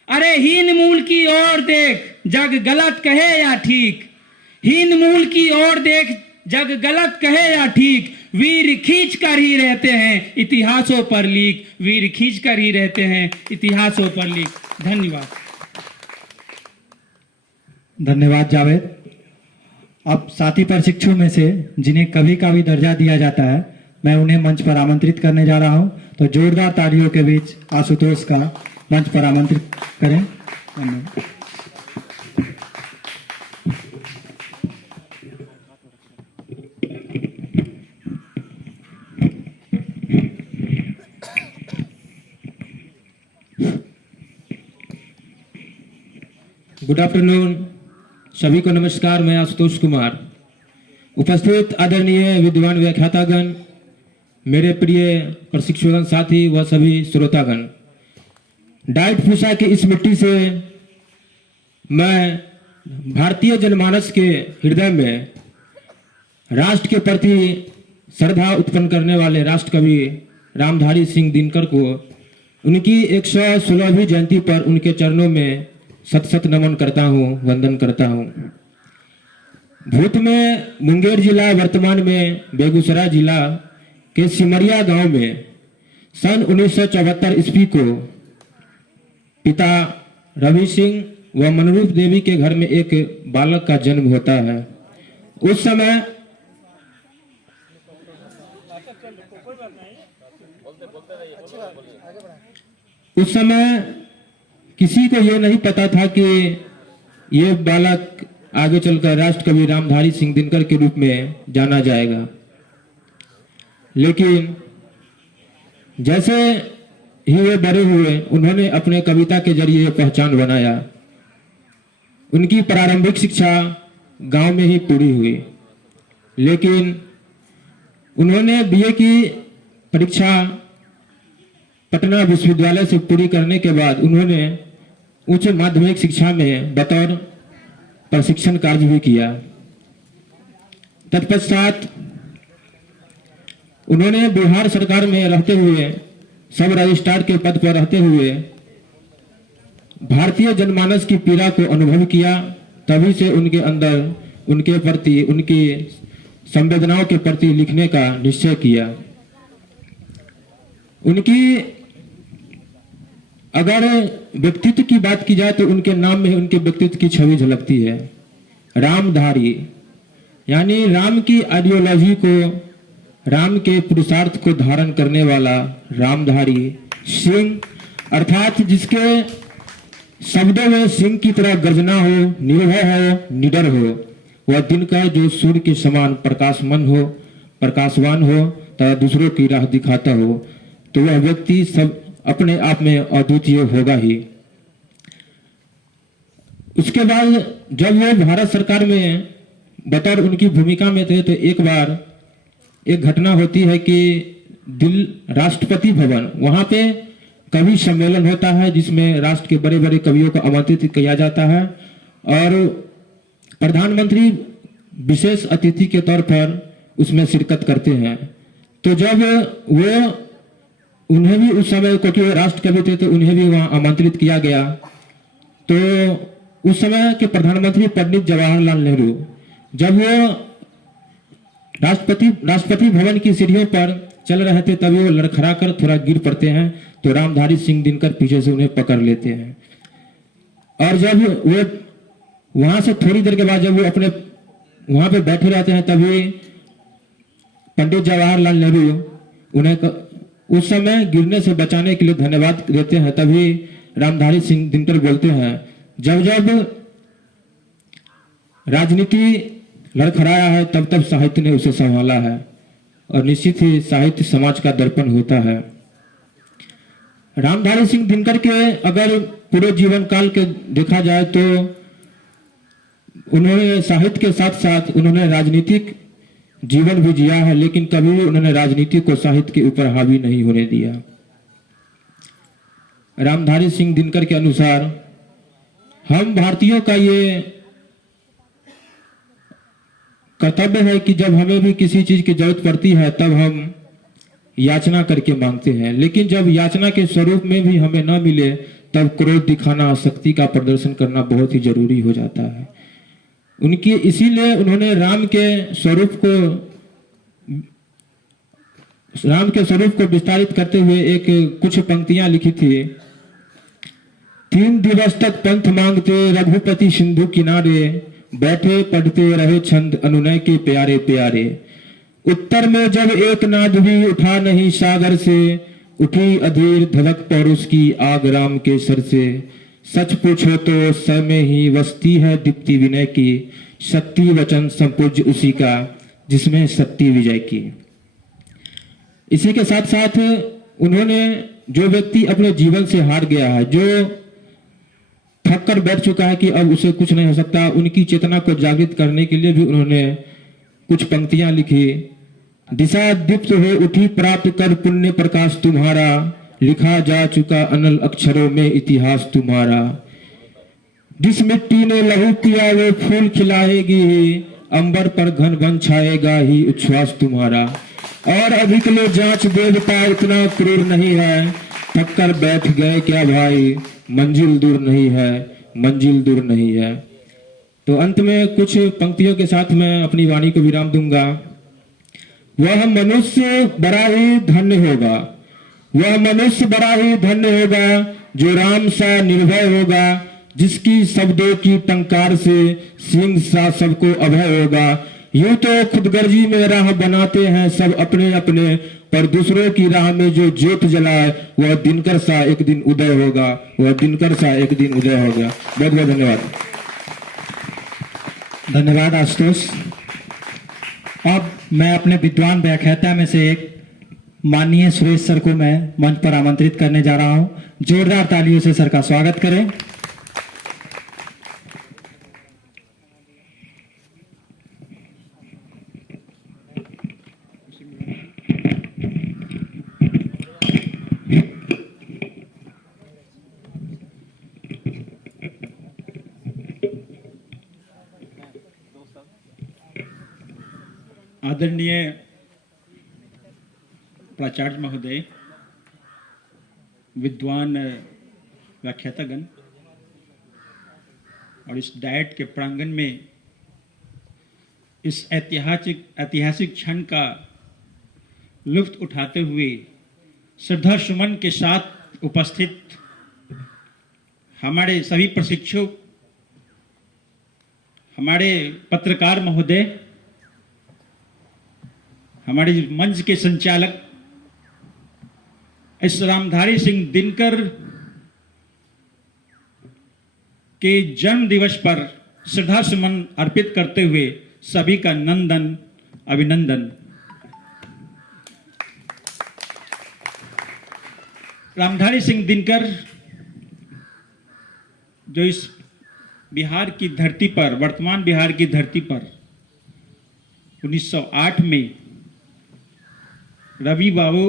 अरे हीन मूल की ओर देख, जग गलत कहे या ठीक। हीन मूल की ओर देख, जग गलत कहे या ठीक। वीर खींच कर ही रहते हैं इतिहासों पर लीक। वीर खींच कर ही रहते हैं इतिहासों पर लीक। धन्यवाद। धन्यवाद जावेद। अब साथी प्रशिक्षु में से जिन्हें कभी का भी दर्जा दिया जाता है, मैं उन्हें मंच पर आमंत्रित करने जा रहा हूं। तो जोरदार तालियों के बीच आशुतोष का मंच पर आमंत्रित करें। धन्यवाद। गुड आफ्टरनून, सभी को नमस्कार। मैं आशुतोष कुमार। उपस्थित आदरणीय विद्वान व्याख्यातागण, मेरे प्रिय प्रशिक्षुगण साथी व सभी श्रोतागण, डाइट फूसा की इस मिट्टी से मैं भारतीय जनमानस के हृदय में राष्ट्र के प्रति श्रद्धा उत्पन्न करने वाले राष्ट्र कवि रामधारी सिंह दिनकर को उनकी 116वीं जयंती पर उनके चरणों में सत सत नमन करता हूँ, वंदन करता हूँ। भूत में मुंगेर जिला, वर्तमान में बेगूसराय जिला के सिमरिया गांव में सन 1974 ईस्वी को पिता रवि सिंह व मनरूप देवी के घर में एक बालक का जन्म होता है। उस समय किसी को ये नहीं पता था कि ये बालक आगे चलकर राष्ट्र कवि रामधारी सिंह दिनकर के रूप में जाना जाएगा। लेकिन जैसे ही वे बड़े हुए, उन्होंने अपने कविता के जरिए पहचान बनाया। उनकी प्रारंभिक शिक्षा गांव में ही पूरी हुई, लेकिन उन्होंने बीए की परीक्षा पटना विश्वविद्यालय से पूरी करने के बाद उन्होंने उच्च माध्यमिक शिक्षा में बतौर प्रशिक्षण कार्य भी किया। तत्पश्चात उन्होंने बिहार सरकार में रहते हुए, सब रजिस्ट्रार के पद पर रहते हुए भारतीय जनमानस की पीड़ा को अनुभव किया। तभी से उनके अंदर उनके प्रति, उनकी संवेदनाओं के प्रति लिखने का निश्चय किया। उनकी अगर व्यक्तित्व की बात की जाए तो उनके नाम में उनके व्यक्तित्व की छवि झलकती है। रामधारी यानी राम की आइडियोलॉजी को, राम के पुरुषार्थ को धारण करने वाला रामधारी सिंह, अर्थात जिसके शब्दों में सिंह की तरह गर्जना हो, निर्भय हो, निडर हो, वह दिनकर जो सूर्य के समान प्रकाशवान हो तथा दूसरों की राह दिखाता हो, तो वह व्यक्ति सब अपने आप में अद्वितीय होगा ही। उसके बाद जब वो भारत सरकार में बतौर उनकी भूमिका में थे, तो एक बार एक घटना होती है कि राष्ट्रपति भवन, वहां पे कवि सम्मेलन होता है जिसमें राष्ट्र के बड़े बड़े कवियों को आमंत्रित किया जाता है और प्रधानमंत्री विशेष अतिथि के तौर पर उसमें शिरकत करते हैं। तो जब वो उन्हें भी उस समय, क्योंकि वो राष्ट्र कवि थे, तो उन्हें भी वहां आमंत्रित किया गया। तो उस समय के प्रधानमंत्री पंडित जवाहरलाल नेहरू जब वो राष्ट्रपति भवन की सीढ़ियों पर चल रहे थे, तभी वो लड़खड़ा कर थोड़ा गिर पड़ते हैं। तो रामधारी सिंह दिनकर पीछे से उन्हें पकड़ लेते हैं और जब वो वहां से थोड़ी देर के बाद जब वो अपने वहां पे बैठे रहते हैं, तभी पंडित जवाहरलाल नेहरू उन्हें उस समय गिरने से बचाने के लिए धन्यवाद देते हैं। तभी रामधारी सिंह दिनकर बोलते हैं, जब जब राजनीति लड़खड़ाया है तब तब साहित्य ने उसे संभाला है, और निश्चित ही साहित्य समाज का दर्पण होता है। रामधारी सिंह दिनकर के अगर पूरे जीवन काल के देखा जाए तो उन्होंने साहित्य के साथ साथ उन्होंने राजनीतिक जीवन भी जिया है, लेकिन कभी भी उन्होंने राजनीति को साहित्य के ऊपर हावी नहीं होने दिया। रामधारी सिंह दिनकर के अनुसार हम भारतीयों का ये कर्तव्य है कि जब हमें भी किसी चीज की जरूरत पड़ती है तब हम याचना करके मांगते हैं, लेकिन जब याचना के स्वरूप में भी हमें न मिले तब क्रोध दिखाना, शक्ति का प्रदर्शन करना बहुत ही जरूरी हो जाता है। उनकी इसीलिए उन्होंने राम के स्वरूप को विस्तारित करते हुए एक कुछ पंक्तियां लिखी थी। 3 दिवस तक पंथ मांगते रघुपति सिंधु किनारे, बैठे पढ़ते रहे छंद अनुनय के प्यारे प्यारे। उत्तर में जब एक नाद भी उठा नहीं सागर से, उठी अधीर धड़क पौरुष की आग राम के सर से। सच पूछो तो समय ही वस्ती है दीप्ति विनय की, शक्ति वचन संपूज्य उसी का जिसमें शक्ति विजय की। इसी के साथ साथ उन्होंने जो व्यक्ति अपने जीवन से हार गया है, जो थक कर बैठ चुका है कि अब उसे कुछ नहीं हो सकता, उनकी चेतना को जागृत करने के लिए भी उन्होंने कुछ पंक्तियां लिखी। दिशा दीप्त हो उठी प्राप्त कर पुण्य प्रकाश तुम्हारा, लिखा जा चुका अनल अक्षरों में इतिहास तुम्हारा। जिस मिट्टी ने लहू पिया वो फूल खिलाएगी ही, अंबर पर घन वन छाएगा ही उच्छ्वास तुम्हारा। और अभी के लिए जांच देवता इतना क्रूर नहीं है, थक कर बैठ गए क्या भाई, मंजिल दूर नहीं है, मंजिल दूर नहीं है। तो अंत में कुछ पंक्तियों के साथ मैं अपनी वाणी को विराम दूंगा। वह मनुष्य बड़ा ही धन्य होगा, वह मनुष्य बड़ा ही धन्य होगा जो राम सा निर्भय होगा, जिसकी शब्दों की टंकार से सिंह सा सबको अभय होगा। यूं तो खुदगर्जी में राह बनाते हैं सब अपने अपने, पर दूसरों की राह में जो ज्योत जलाए वह दिनकर सा एक दिन उदय होगा, वह दिनकर सा एक दिन उदय होगा। बहुत बहुत धन्यवाद। धन्यवाद आशुतोष। अब मैं अपने विद्वान व्याख्याता में से एक माननीय सुरेश सर को मैं मंच पर आमंत्रित करने जा रहा हूं। जोरदार तालियों से सर का स्वागत करें। आदरणीय प्राचार्य महोदय, विद्वान व्याख्यातागण और इस डायट के प्रांगण में इस ऐतिहासिक क्षण का लुत्फ उठाते हुए श्रद्धा सुमन के साथ उपस्थित हमारे सभी प्रशिक्षक, हमारे पत्रकार महोदय, हमारे मंच के संचालक, इस रामधारी सिंह दिनकर के जन्म दिवस पर श्रद्धा सुमन अर्पित करते हुए सभी का नंदन अभिनंदन। रामधारी सिंह दिनकर जो इस बिहार की धरती पर, वर्तमान बिहार की धरती पर 1908 में रवि बाबू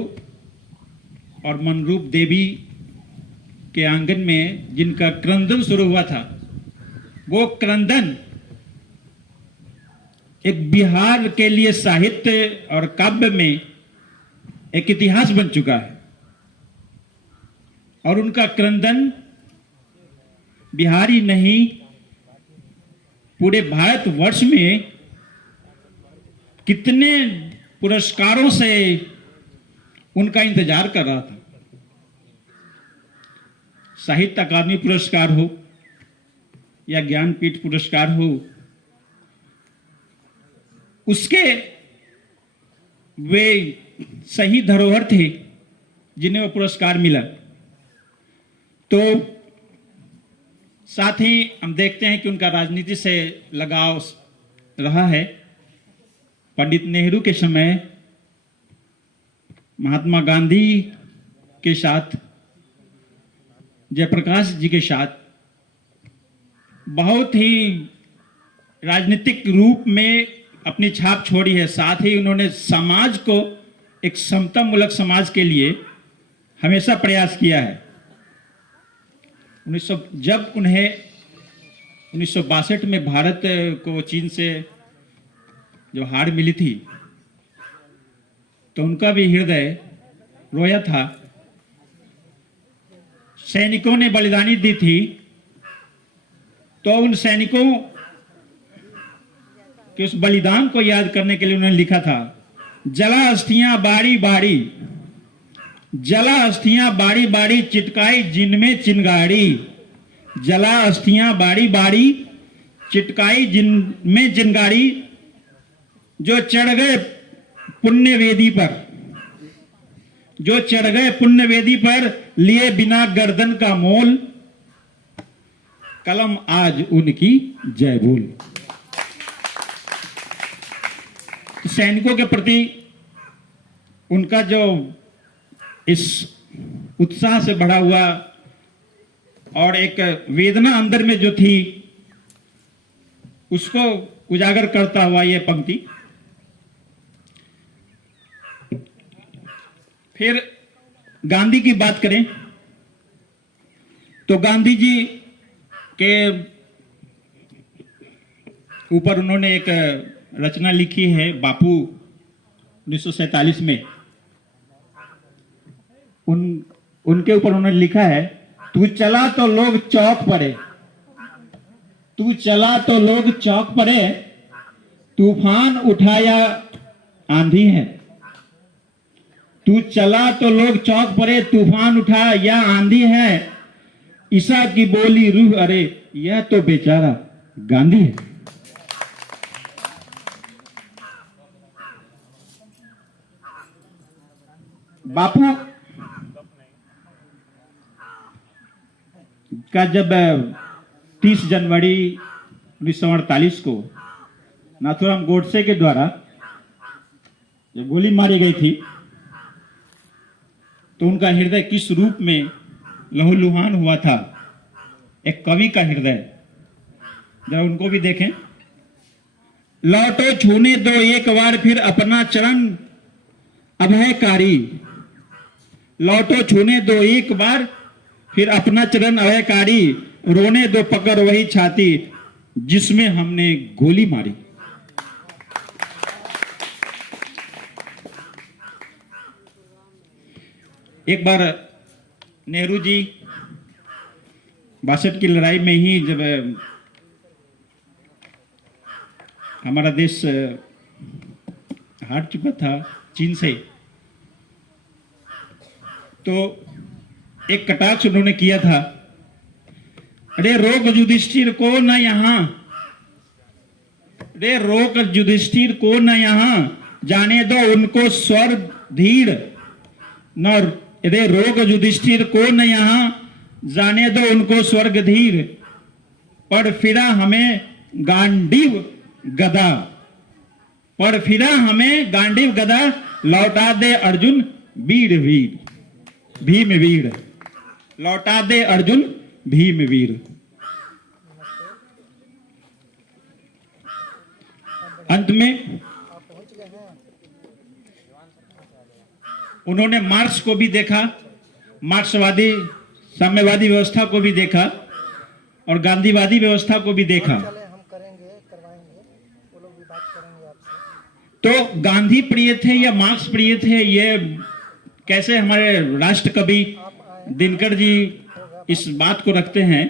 और मनरूप देवी के आंगन में जिनका क्रंदन शुरू हुआ था, वो क्रंदन एक बिहार के लिए साहित्य और काव्य में एक इतिहास बन चुका है। और उनका क्रंदन बिहारी नहीं, पूरे भारतवर्ष में कितने पुरस्कारों से उनका इंतजार कर रहा था। साहित्य अकादमी पुरस्कार हो या ज्ञानपीठ पुरस्कार हो, उसके वे सही धरोहर थे जिन्हें वो पुरस्कार मिला। तो साथ ही हम देखते हैं कि उनका राजनीति से लगाव रहा है। पंडित नेहरू के समय महात्मा गांधी के साथ, जयप्रकाश जी के साथ बहुत ही राजनीतिक रूप में अपनी छाप छोड़ी है। साथ ही उन्होंने समाज को एक समता मूलक समाज के लिए हमेशा प्रयास किया है। जब उन्हें 1962 में भारत को चीन से जो हार मिली थी, तो उनका भी हृदय रोया था। सैनिकों ने बलिदानी दी थी, तो उन सैनिकों के उस बलिदान को याद करने के लिए उन्होंने लिखा था, जला अस्थियां बारी बारी, जला अस्थियां बारी बारी, चिटकाई जिनमें चिनगाड़ी। जला अस्थियां बारी बारी, चिटकाई जिनमें चिनगाड़ी, जो चढ़ गए पुण्य वेदी पर, जो चढ़ गए पुण्य वेदी पर, लिए बिना गर्दन का मोल, कलम आज उनकी जय बोल। सैनिकों के प्रति उनका जो इस उत्साह से भरा हुआ और एक वेदना अंदर में जो थी, उसको उजागर करता हुआ यह पंक्ति। फिर गांधी की बात करें तो गांधी जी के ऊपर उन्होंने एक रचना लिखी है, बापू 1947 में। उनके ऊपर उन्होंने लिखा है, तू चला तो लोग चौक पड़े, तू चला तो लोग चौक पड़े, तूफान उठाया आंधी है। तू चला तो लोग चौक पड़े, तूफान उठा या आंधी है। ईसा की बोली रूह, अरे यह तो बेचारा गांधी है। बापू का जब 30 जनवरी 1948 को नाथूराम गोडसे के द्वारा जब गोली मारी गई थी तो उनका हृदय किस रूप में लहूलुहान हुआ था, एक कवि का हृदय, जरा उनको भी देखें। लौटो छूने दो एक बार फिर अपना चरण अभयकारी, लौटो छूने दो एक बार फिर अपना चरण अभयकारी, रोने दो पकड़ वही छाती जिसमें हमने गोली मारी। एक बार नेहरू जी 62 की लड़ाई में ही जब हमारा देश हार चुका था चीन से, तो एक कटाक्ष उन्होंने किया था, अरे रोक युधिष्ठिर को न यहां, अरे रोक युधिष्ठिर को न यहां, जाने दो उनको स्वर धीर न, अरे रोक युधिष्ठिर को न यहां, जाने दो उनको स्वर्ग धीर, पर फिरा हमें गांडीव गदा, पर फिरा हमें गांडीव गदा, लौटा दे अर्जुन वीर वीर, भीम वीर, लौटा दे अर्जुन भीम वीर। अंत में उन्होंने मार्क्स को भी देखा, मार्क्सवादी साम्यवादी व्यवस्था को भी देखा और गांधीवादी व्यवस्था को भी देखा। तो गांधी प्रिय थे या मार्क्स प्रिय थे, ये कैसे हमारे राष्ट्र कवि दिनकर जी इस बात को रखते हैं।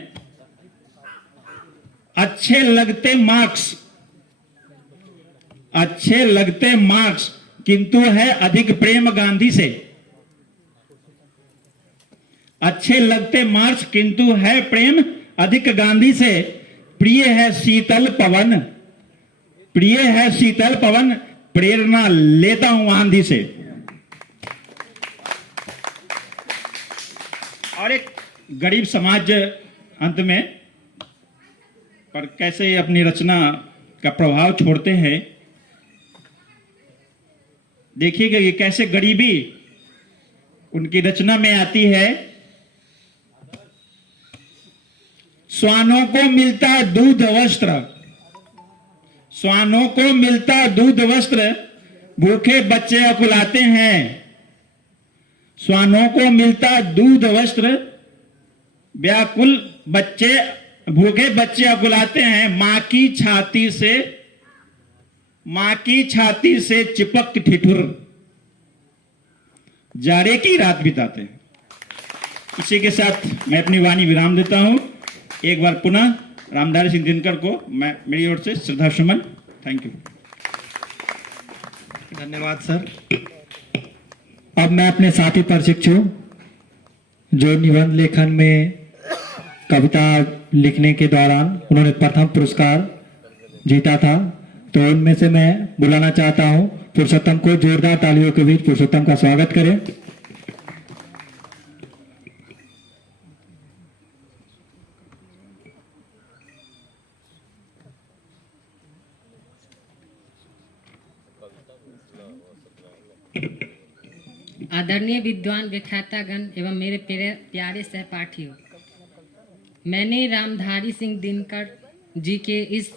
अच्छे लगते मार्क्स, अच्छे लगते मार्क्स, किंतु है अधिक प्रेम गांधी से। अच्छे लगते मार्क्स किंतु है प्रेम अधिक गांधी से, प्रिय है शीतल पवन, प्रिय है शीतल पवन, प्रेरणा लेता हूं आंधी से। और एक गरीब समाज अंत में पर कैसे अपनी रचना का प्रभाव छोड़ते हैं, देखिएगा ये कैसे गरीबी उनकी रचना में आती है। श्वानों को मिलता दूध वस्त्र, श्वानों को मिलता दूध वस्त्र, भूखे बच्चे अकुलाते हैं। श्वानों को मिलता दूध वस्त्र, व्याकुल बच्चे, भूखे बच्चे अकुलाते हैं। मां की छाती से, मां की छाती से चिपक ठिठुर, जाड़े की रात बिताते हैं। इसी के साथ मैं अपनी वाणी विराम देता हूं। एक बार पुनः रामधारी सिंह दिनकर को मैं मेरी ओर से श्रद्धा सुमन। Thank you. धन्यवाद सर। अब मैं अपने साथी प्रशिक्षु जो निबंध लेखन में कविता लिखने के दौरान उन्होंने प्रथम पुरस्कार जीता था, तो उनमें से मैं बुलाना चाहता हूं पुरुषोत्तम को। जोरदार तालियों के बीच पुरुषोत्तम का स्वागत करें। आदरणीय विद्वान व्याख्यातागण एवं मेरे प्यारे सहपाठियों, मैंने रामधारी सिंह दिनकर जी के इस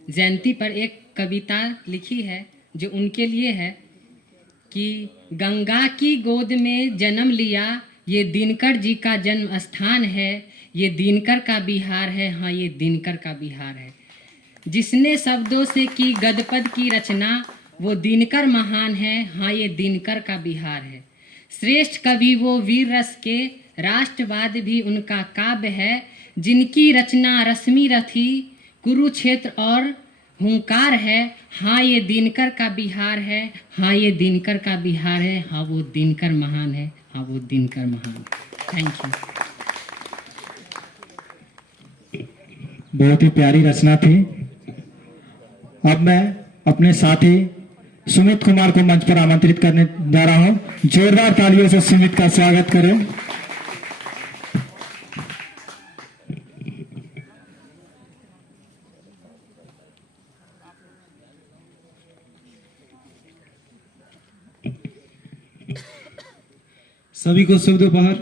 जयंती पर एक कविता लिखी है जो उनके लिए है कि गंगा की गोद में जन्म लिया, ये दिनकर जी का जन्म स्थान है, ये दिनकर का बिहार है, हाँ ये दिनकर का बिहार है। जिसने शब्दों से की गद्यपद की रचना, वो दिनकर महान है, हाँ ये दिनकर का बिहार है। श्रेष्ठ कवि वो वीर रस के, राष्ट्रवाद भी उनका काव्य है। जिनकी रचना रश्मि रथी, कुरुक्षेत्र और हुंकार है, हाँ ये दिनकर का बिहार है, हाँ ये दिनकर का बिहार है, हाँ वो दिनकर महान है, हाँ वो दिनकर महान। Thank you. बहुत ही प्यारी रचना थी। अब मैं अपने साथी सुमित कुमार को मंच पर आमंत्रित करने जा रहा हूं। जोरदार तालियों से सुमित का स्वागत करें। सभी को शुभ दोपहर।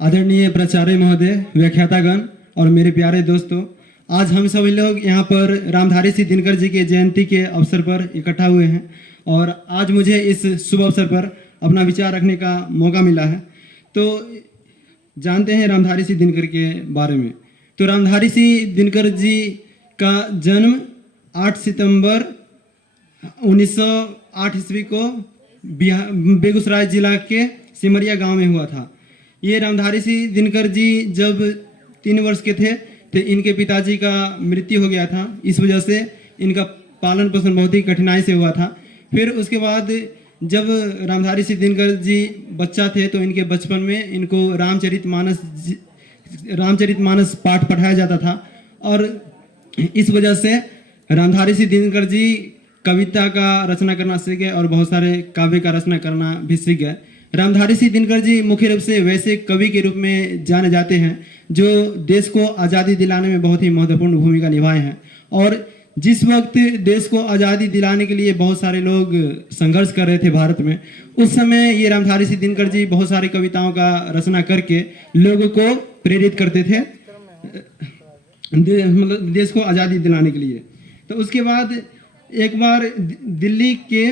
आदरणीय प्राचार्य महोदय, व्याख्यातागण और मेरे प्यारे दोस्तों, आज हम सभी लोग यहाँ पर रामधारी सिंह दिनकर जी के जयंती के अवसर पर इकट्ठा हुए हैं और आज मुझे इस शुभ अवसर पर अपना विचार रखने का मौका मिला है। तो जानते हैं रामधारी सिंह दिनकर के बारे में। तो रामधारी सिंह दिनकर जी का जन्म 8 सितंबर 1908 ईस्वी को बेगूसराय जिला के सिमरिया गांव में हुआ था। ये रामधारी सिंह दिनकर जी जब 3 वर्ष के थे तो इनके पिताजी का मृत्यु हो गया था। इस वजह से इनका पालन पोषण बहुत ही कठिनाई से हुआ था। फिर उसके बाद जब रामधारी सिंह दिनकर जी बच्चा थे तो इनके बचपन में इनको रामचरितमानस पाठ पढ़ाया जाता था और इस वजह से रामधारी सिंह दिनकर जी कविता का रचना करना सीख गए और बहुत सारे काव्य का रचना करना भी सीख गए। रामधारी सिंह दिनकर जी मुख्य रूप से वैसे कवि के रूप में जाने जाते हैं जो देश को आज़ादी दिलाने में बहुत ही महत्वपूर्ण भूमिका निभाए हैं। और जिस वक्त देश को आज़ादी दिलाने के लिए बहुत सारे लोग संघर्ष कर रहे थे भारत में, उस समय ये रामधारी सिंह दिनकर जी बहुत सारी कविताओं का रचना करके लोगों को प्रेरित करते थे, मतलब देश को आज़ादी दिलाने के लिए। तो उसके बाद एक बार दिल्ली के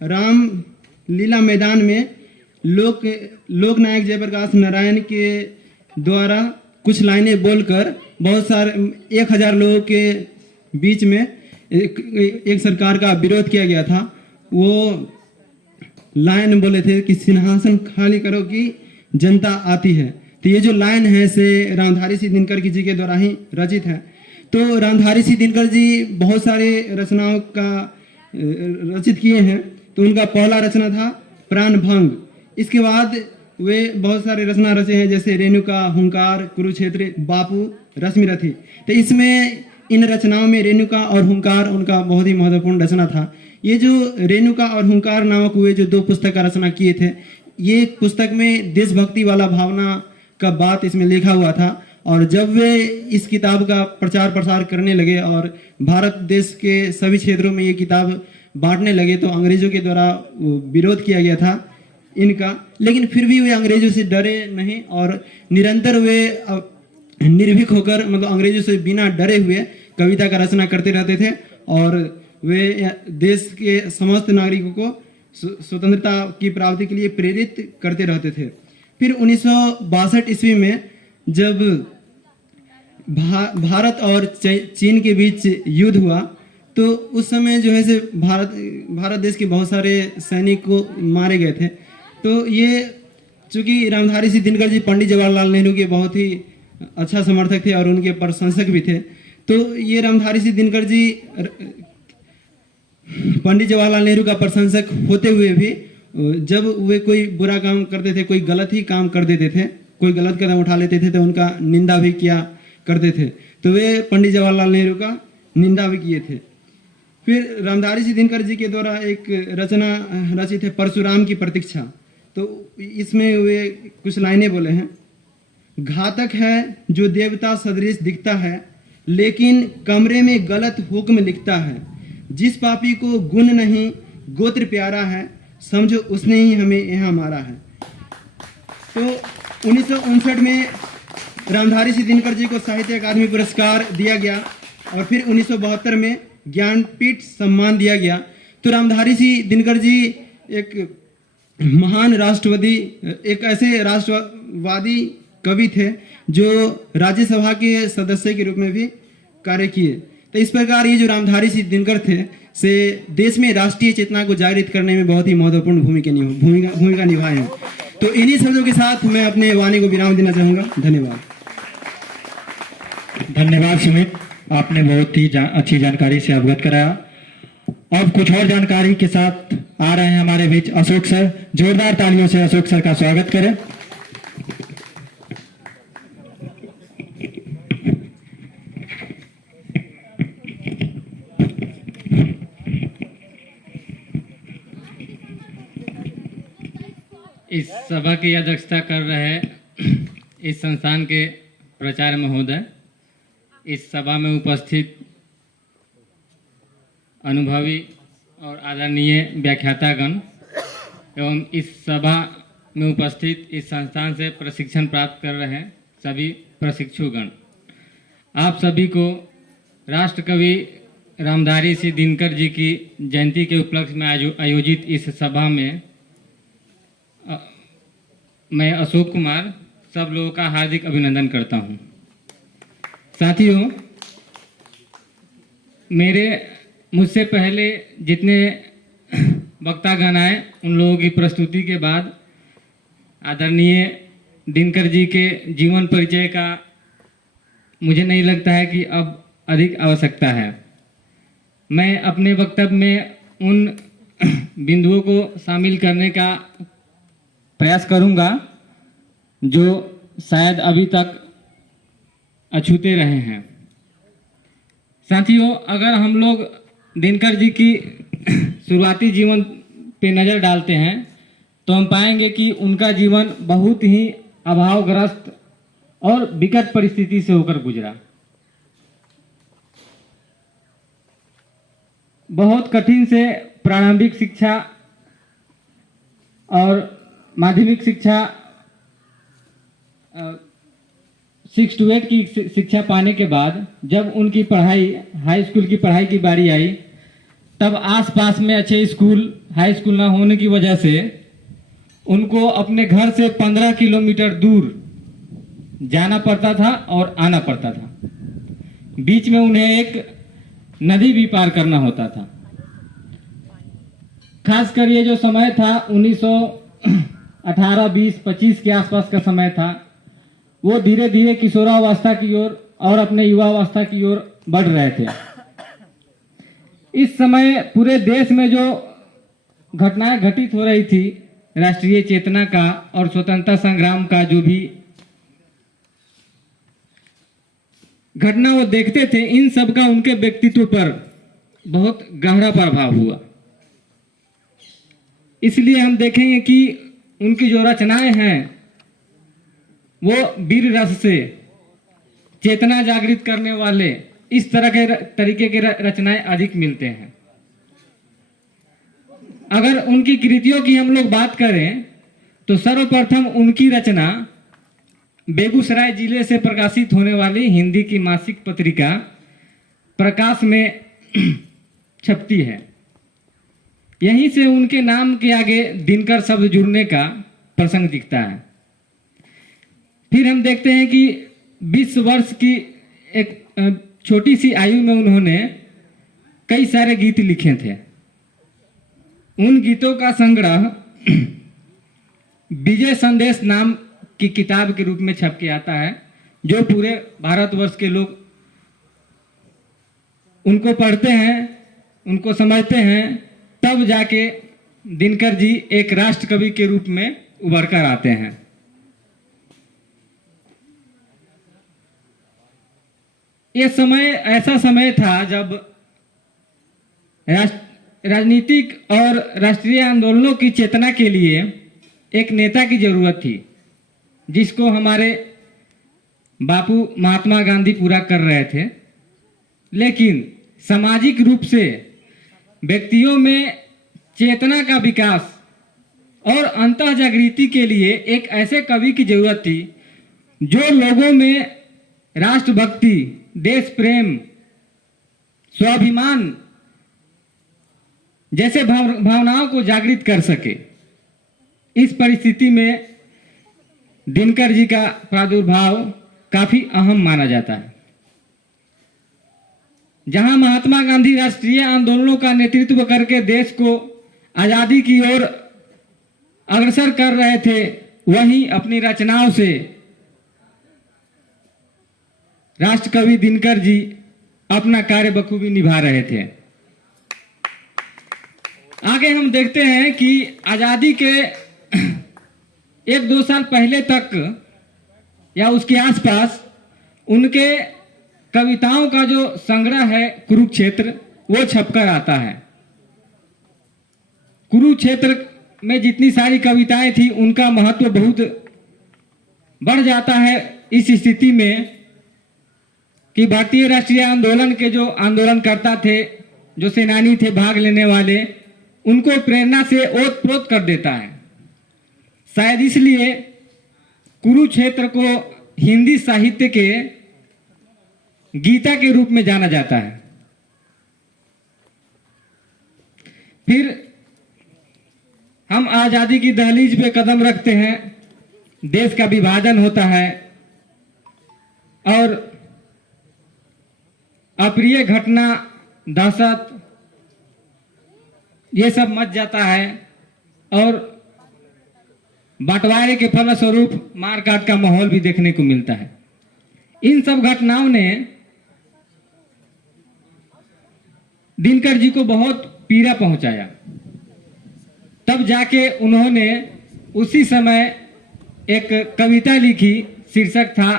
रामलीला मैदान में लोक नायक जयप्रकाश नारायण के द्वारा कुछ लाइनें बोलकर बहुत सारे 1000 लोगों के बीच में एक सरकार का विरोध किया गया था। वो लाइन बोले थे कि सिंहासन खाली करो कि जनता आती है। तो ये जो लाइन है से रामधारी सिंह दिनकर जी के द्वारा ही रचित है। तो रामधारी सिंह दिनकर जी बहुत सारे रचनाओं का रचित किए हैं। तो उनका पहला रचना था प्राण भंग। इसके बाद वे बहुत सारे रचना रचे हैं जैसे रेणुका, हुंकार, कुरुक्षेत्र, बापू, रश्मिरथी। तो इसमें इन रचनाओं में रेणुका और हुंकार उनका बहुत ही महत्वपूर्ण रचना था। ये जो रेणुका और हुंकार नामक हुए जो 2 पुस्तक का रचना किए थे, ये पुस्तक में देशभक्ति वाला भावना का बात इसमें लिखा हुआ था। और जब वे इस किताब का प्रचार प्रसार करने लगे और भारत देश के सभी क्षेत्रों में ये किताब बांटने लगे तो अंग्रेजों के द्वारा विरोध किया गया था इनका। लेकिन फिर भी वे अंग्रेजों से डरे नहीं और निरंतर वे निर्भीक होकर, मतलब अंग्रेजों से बिना डरे हुए कविता का रचना करते रहते थे और वे देश के समस्त नागरिकों को स्वतंत्रता की प्राप्ति के लिए प्रेरित करते रहते थे। फिर 1962 ईस्वी में जब भारत और चीन के बीच युद्ध हुआ तो उस समय जो है से भारत देश के बहुत सारे सैनिक को मारे गए थे। तो ये चूंकि रामधारी सिंह दिनकर जी पंडित जवाहरलाल नेहरू के बहुत ही अच्छा समर्थक थे और उनके प्रशंसक भी थे। तो ये रामधारी सिंह दिनकर जी पंडित जवाहरलाल नेहरू का प्रशंसक होते हुए भी जब वे कोई बुरा काम करते थे, कोई गलत ही काम कर देते थे, कोई गलत कदम उठा लेते थे तो उनका निंदा भी किया करते थे। तो वे पंडित जवाहरलाल नेहरू का निंदा भी किए थे। फिर रामधारी सिंह दिनकर जी के द्वारा एक रचना रचित है परशुराम की प्रतीक्षा। तो इसमें वे कुछ लाइनें बोले हैं। घातक है जो देवता सदृश दिखता है लेकिन कमरे में गलत हुक्म लिखता है। जिस पापी को गुण नहीं गोत्र प्यारा है समझो उसने ही हमें यहाँ मारा है। तो 1959 में रामधारी सिंह दिनकर जी को साहित्य अकादमी पुरस्कार दिया गया और फिर 1972 में ज्ञानपीठ सम्मान दिया गया। तो रामधारी सिंह दिनकर जी एक महान राष्ट्रवादी, एक ऐसे राष्ट्रवादी कवि थे जो राज्यसभा के सदस्य के रूप में भी कार्य किए। तो इस प्रकार ये जो रामधारी सिंह दिनकर थे से देश में राष्ट्रीय चेतना को जागृत करने में बहुत ही महत्वपूर्ण भूमिका निभाए हैं। तो इन्हीं शब्दों के साथ मैं अपने वाणी को विराम देना चाहूँगा। धन्यवाद। धन्यवाद सुमित, आपने बहुत ही अच्छी जानकारी से अवगत कराया। अब कुछ और जानकारी के साथ आ रहे हैं हमारे बीच अशोक सर। जोरदार तालियों से अशोक सर का स्वागत करें। इस सभा की अध्यक्षता कर रहे इस संस्थान के प्राचार्य महोदय, इस सभा में उपस्थित अनुभवी और आदरणीय व्याख्यातागण एवं इस सभा में उपस्थित इस संस्थान से प्रशिक्षण प्राप्त कर रहे सभी प्रशिक्षुगण, आप सभी को राष्ट्रकवि रामधारी सिंह दिनकर जी की जयंती के उपलक्ष्य में आयोजित इस सभा में मैं अशोक कुमार सब लोगों का हार्दिक अभिनंदन करता हूं। साथियों, मुझसे पहले जितने वक्तागण आए उन लोगों की प्रस्तुति के बाद आदरणीय दिनकर जी के जीवन परिचय का मुझे नहीं लगता है कि अब अधिक आवश्यकता है। मैं अपने वक्तव्य में उन बिंदुओं को शामिल करने का प्रयास करूंगा जो शायद अभी तक अछूते रहे हैं। साथियों, अगर हम लोग दिनकर जी की शुरुआती जीवन पे नज़र डालते हैं तो हम पाएंगे कि उनका जीवन बहुत ही अभावग्रस्त और विकट परिस्थिति से होकर गुजरा। बहुत कठिन से प्रारंभिक शिक्षा और माध्यमिक शिक्षा 6 to 8 की शिक्षा पाने के बाद जब उनकी पढ़ाई हाई स्कूल की पढ़ाई की बारी आई, तब आसपास में अच्छे स्कूल हाई स्कूल ना होने की वजह से उनको अपने घर से 15 किलोमीटर दूर जाना पड़ता था और आना पड़ता था। बीच में उन्हें एक नदी भी पार करना होता था। खासकर ये जो समय था 1918, 20, 25 के आसपास का समय था, वो धीरे धीरे किशोरावस्था की ओर और अपने युवावस्था की ओर बढ़ रहे थे। इस समय पूरे देश में जो घटनाएं घटित हो रही थी, राष्ट्रीय चेतना का और स्वतंत्रता संग्राम का जो भी घटना वो देखते थे, इन सब का उनके व्यक्तित्व पर बहुत गहरा प्रभाव हुआ। इसलिए हम देखेंगे कि उनकी जो रचनाएं हैं वो वीर रस से चेतना जागृत करने वाले इस तरह के तरीके के रचनाएं अधिक मिलते हैं। अगर उनकी कृतियों की हम लोग बात करें तो सर्वप्रथम उनकी रचना बेगूसराय जिले से प्रकाशित होने वाली हिंदी की मासिक पत्रिका प्रकाश में छपती है। यहीं से उनके नाम के आगे दिनकर शब्द जुड़ने का प्रसंग दिखता है। फिर हम देखते हैं कि 20 वर्ष की एक छोटी सी आयु में उन्होंने कई सारे गीत लिखे थे। उन गीतों का संग्रह विजय संदेश नाम की किताब के रूप में छप के आता है, जो पूरे भारतवर्ष के लोग उनको पढ़ते हैं, उनको समझते हैं, तब जाके दिनकर जी एक राष्ट्र कवि के रूप में उभर कर आते हैं। ये समय ऐसा समय था जब राजनीतिक और राष्ट्रीय आंदोलनों की चेतना के लिए एक नेता की जरूरत थी, जिसको हमारे बापू महात्मा गांधी पूरा कर रहे थे। लेकिन सामाजिक रूप से व्यक्तियों में चेतना का विकास और अंतः जागृति के लिए एक ऐसे कवि की जरूरत थी जो लोगों में राष्ट्रभक्ति, देश प्रेम, स्वाभिमान जैसे भावनाओं को जागृत कर सके। इस परिस्थिति में दिनकर जी का प्रादुर्भाव काफी अहम माना जाता है। जहां महात्मा गांधी राष्ट्रीय आंदोलनों का नेतृत्व करके देश को आजादी की ओर अग्रसर कर रहे थे, वहीं अपनी रचनाओं से राष्ट्रकवि दिनकर जी अपना कार्य बखूबी निभा रहे थे। आगे हम देखते हैं कि आजादी के 1-2 साल पहले तक या उसके आसपास उनके कविताओं का जो संग्रह है कुरुक्षेत्र, वो छपकर आता है। कुरुक्षेत्र में जितनी सारी कविताएं थी उनका महत्व बहुत बढ़ जाता है इस स्थिति में कि भारतीय राष्ट्रीय आंदोलन के जो आंदोलनकर्ता थे, जो सेनानी थे, भाग लेने वाले, उनको प्रेरणा से ओतप्रोत कर देता है। शायद इसलिए कुरुक्षेत्र को हिंदी साहित्य के गीता के रूप में जाना जाता है। फिर हम आजादी की दहलीज पे कदम रखते हैं, देश का विभाजन होता है और अप्रिय घटना, दहशत, ये सब मच जाता है और बंटवारे के फलस्वरूप मारकाट का माहौल भी देखने को मिलता है। इन सब घटनाओं ने दिनकर जी को बहुत पीड़ा पहुंचाया। तब जाके उन्होंने उसी समय एक कविता लिखी, शीर्षक था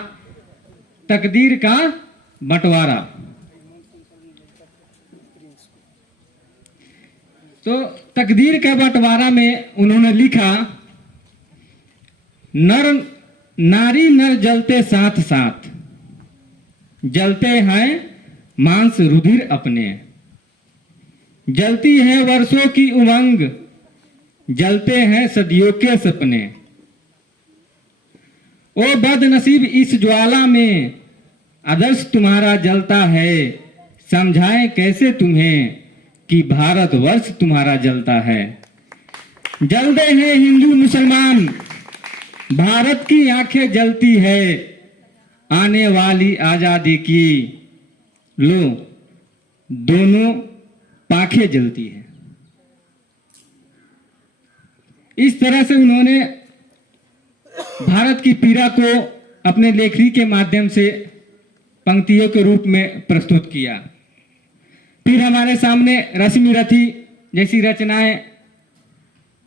तकदीर का बंटवारा। तो तकदीर का बंटवारा में उन्होंने लिखा, नर नारी नर जलते साथ साथ, जलते हैं मांस रुधिर अपने, जलती है वर्षों की उमंग, जलते हैं सदियों के सपने। ओ बदनसीब इस ज्वाला में आदर्श तुम्हारा जलता है, समझाएं कैसे तुम्हें कि भारतवर्ष तुम्हारा जलता है। जलते हैं हिंदू मुसलमान, भारत की आंखें जलती है, आने वाली आजादी की लो दोनों पांखें जलती है। इस तरह से उन्होंने भारत की पीड़ा को अपने लेखनी के माध्यम से पंक्तियों के रूप में प्रस्तुत किया। फिर हमारे सामने रश्मि रथी जैसी रचनाएं,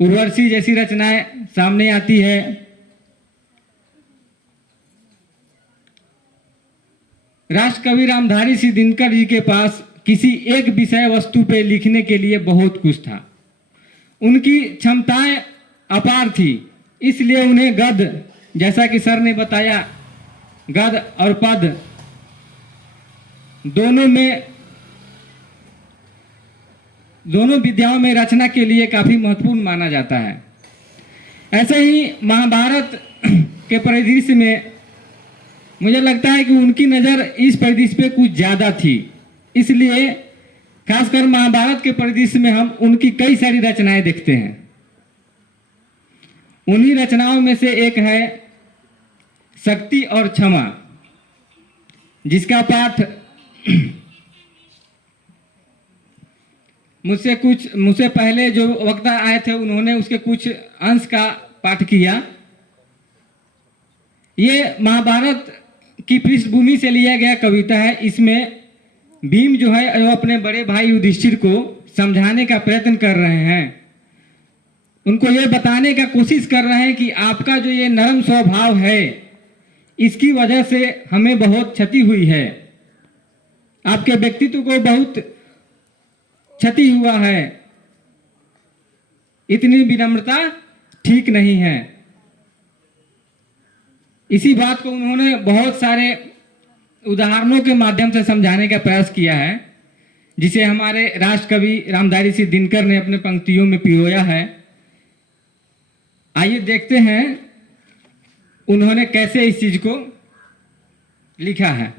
उर्वशी जैसी रचनाएं सामने आती है। राष्ट्रकवि रामधारी सिंह दिनकर जी के पास किसी एक विषय वस्तु पे लिखने के लिए बहुत कुछ था। उनकी क्षमताएं अपार थी, इसलिए उन्हें गद्य, जैसा कि सर ने बताया, गद्य और पद दोनों विद्याओं में रचना के लिए काफी महत्वपूर्ण माना जाता है। ऐसे ही महाभारत के परिदृश्य में मुझे लगता है कि उनकी नज़र इस परिदृश्य पे कुछ ज़्यादा थी, इसलिए खासकर महाभारत के परिदृश्य में हम उनकी कई सारी रचनाएं देखते हैं। उन्हीं रचनाओं में से एक है शक्ति और क्षमा, जिसका पाठ मुझसे पहले जो वक्ता आए थे उन्होंने उसके कुछ अंश का पाठ किया। ये महाभारत की पृष्ठभूमि से लिया गया कविता है। इसमें भीम जो है वो अपने बड़े भाई युधिष्ठिर को समझाने का प्रयत्न कर रहे हैं, उनको ये बताने का कोशिश कर रहे हैं कि आपका जो ये नरम स्वभाव है, इसकी वजह से हमें बहुत क्षति हुई है, आपके व्यक्तित्व को बहुत क्षति हुआ है, इतनी विनम्रता ठीक नहीं है। इसी बात को उन्होंने बहुत सारे उदाहरणों के माध्यम से समझाने का प्रयास किया है, जिसे हमारे राष्ट्रकवि रामधारी सिंह दिनकर ने अपने पंक्तियों में पिरोया है। आइए देखते हैं उन्होंने कैसे इस चीज को लिखा है।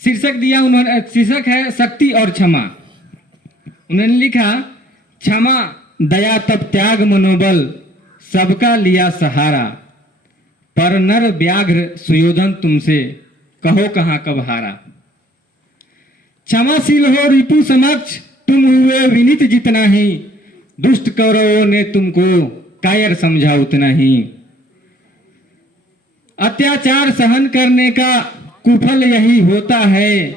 शीर्षक है शक्ति और क्षमा। उन्होंने लिखा, क्षमा दया तब त्याग मनोबल, सबका लिया सहारा, पर नर व्याघ्र सुयोधन तुमसे, कहो कहां कब हारा। क्षमाशील हो रिपु समक्ष, तुम हुए विनीत जितना ही, दुष्ट कौरवों ने तुमको कायर समझा उतना ही। अत्याचार सहन करने का कुफल यही होता है,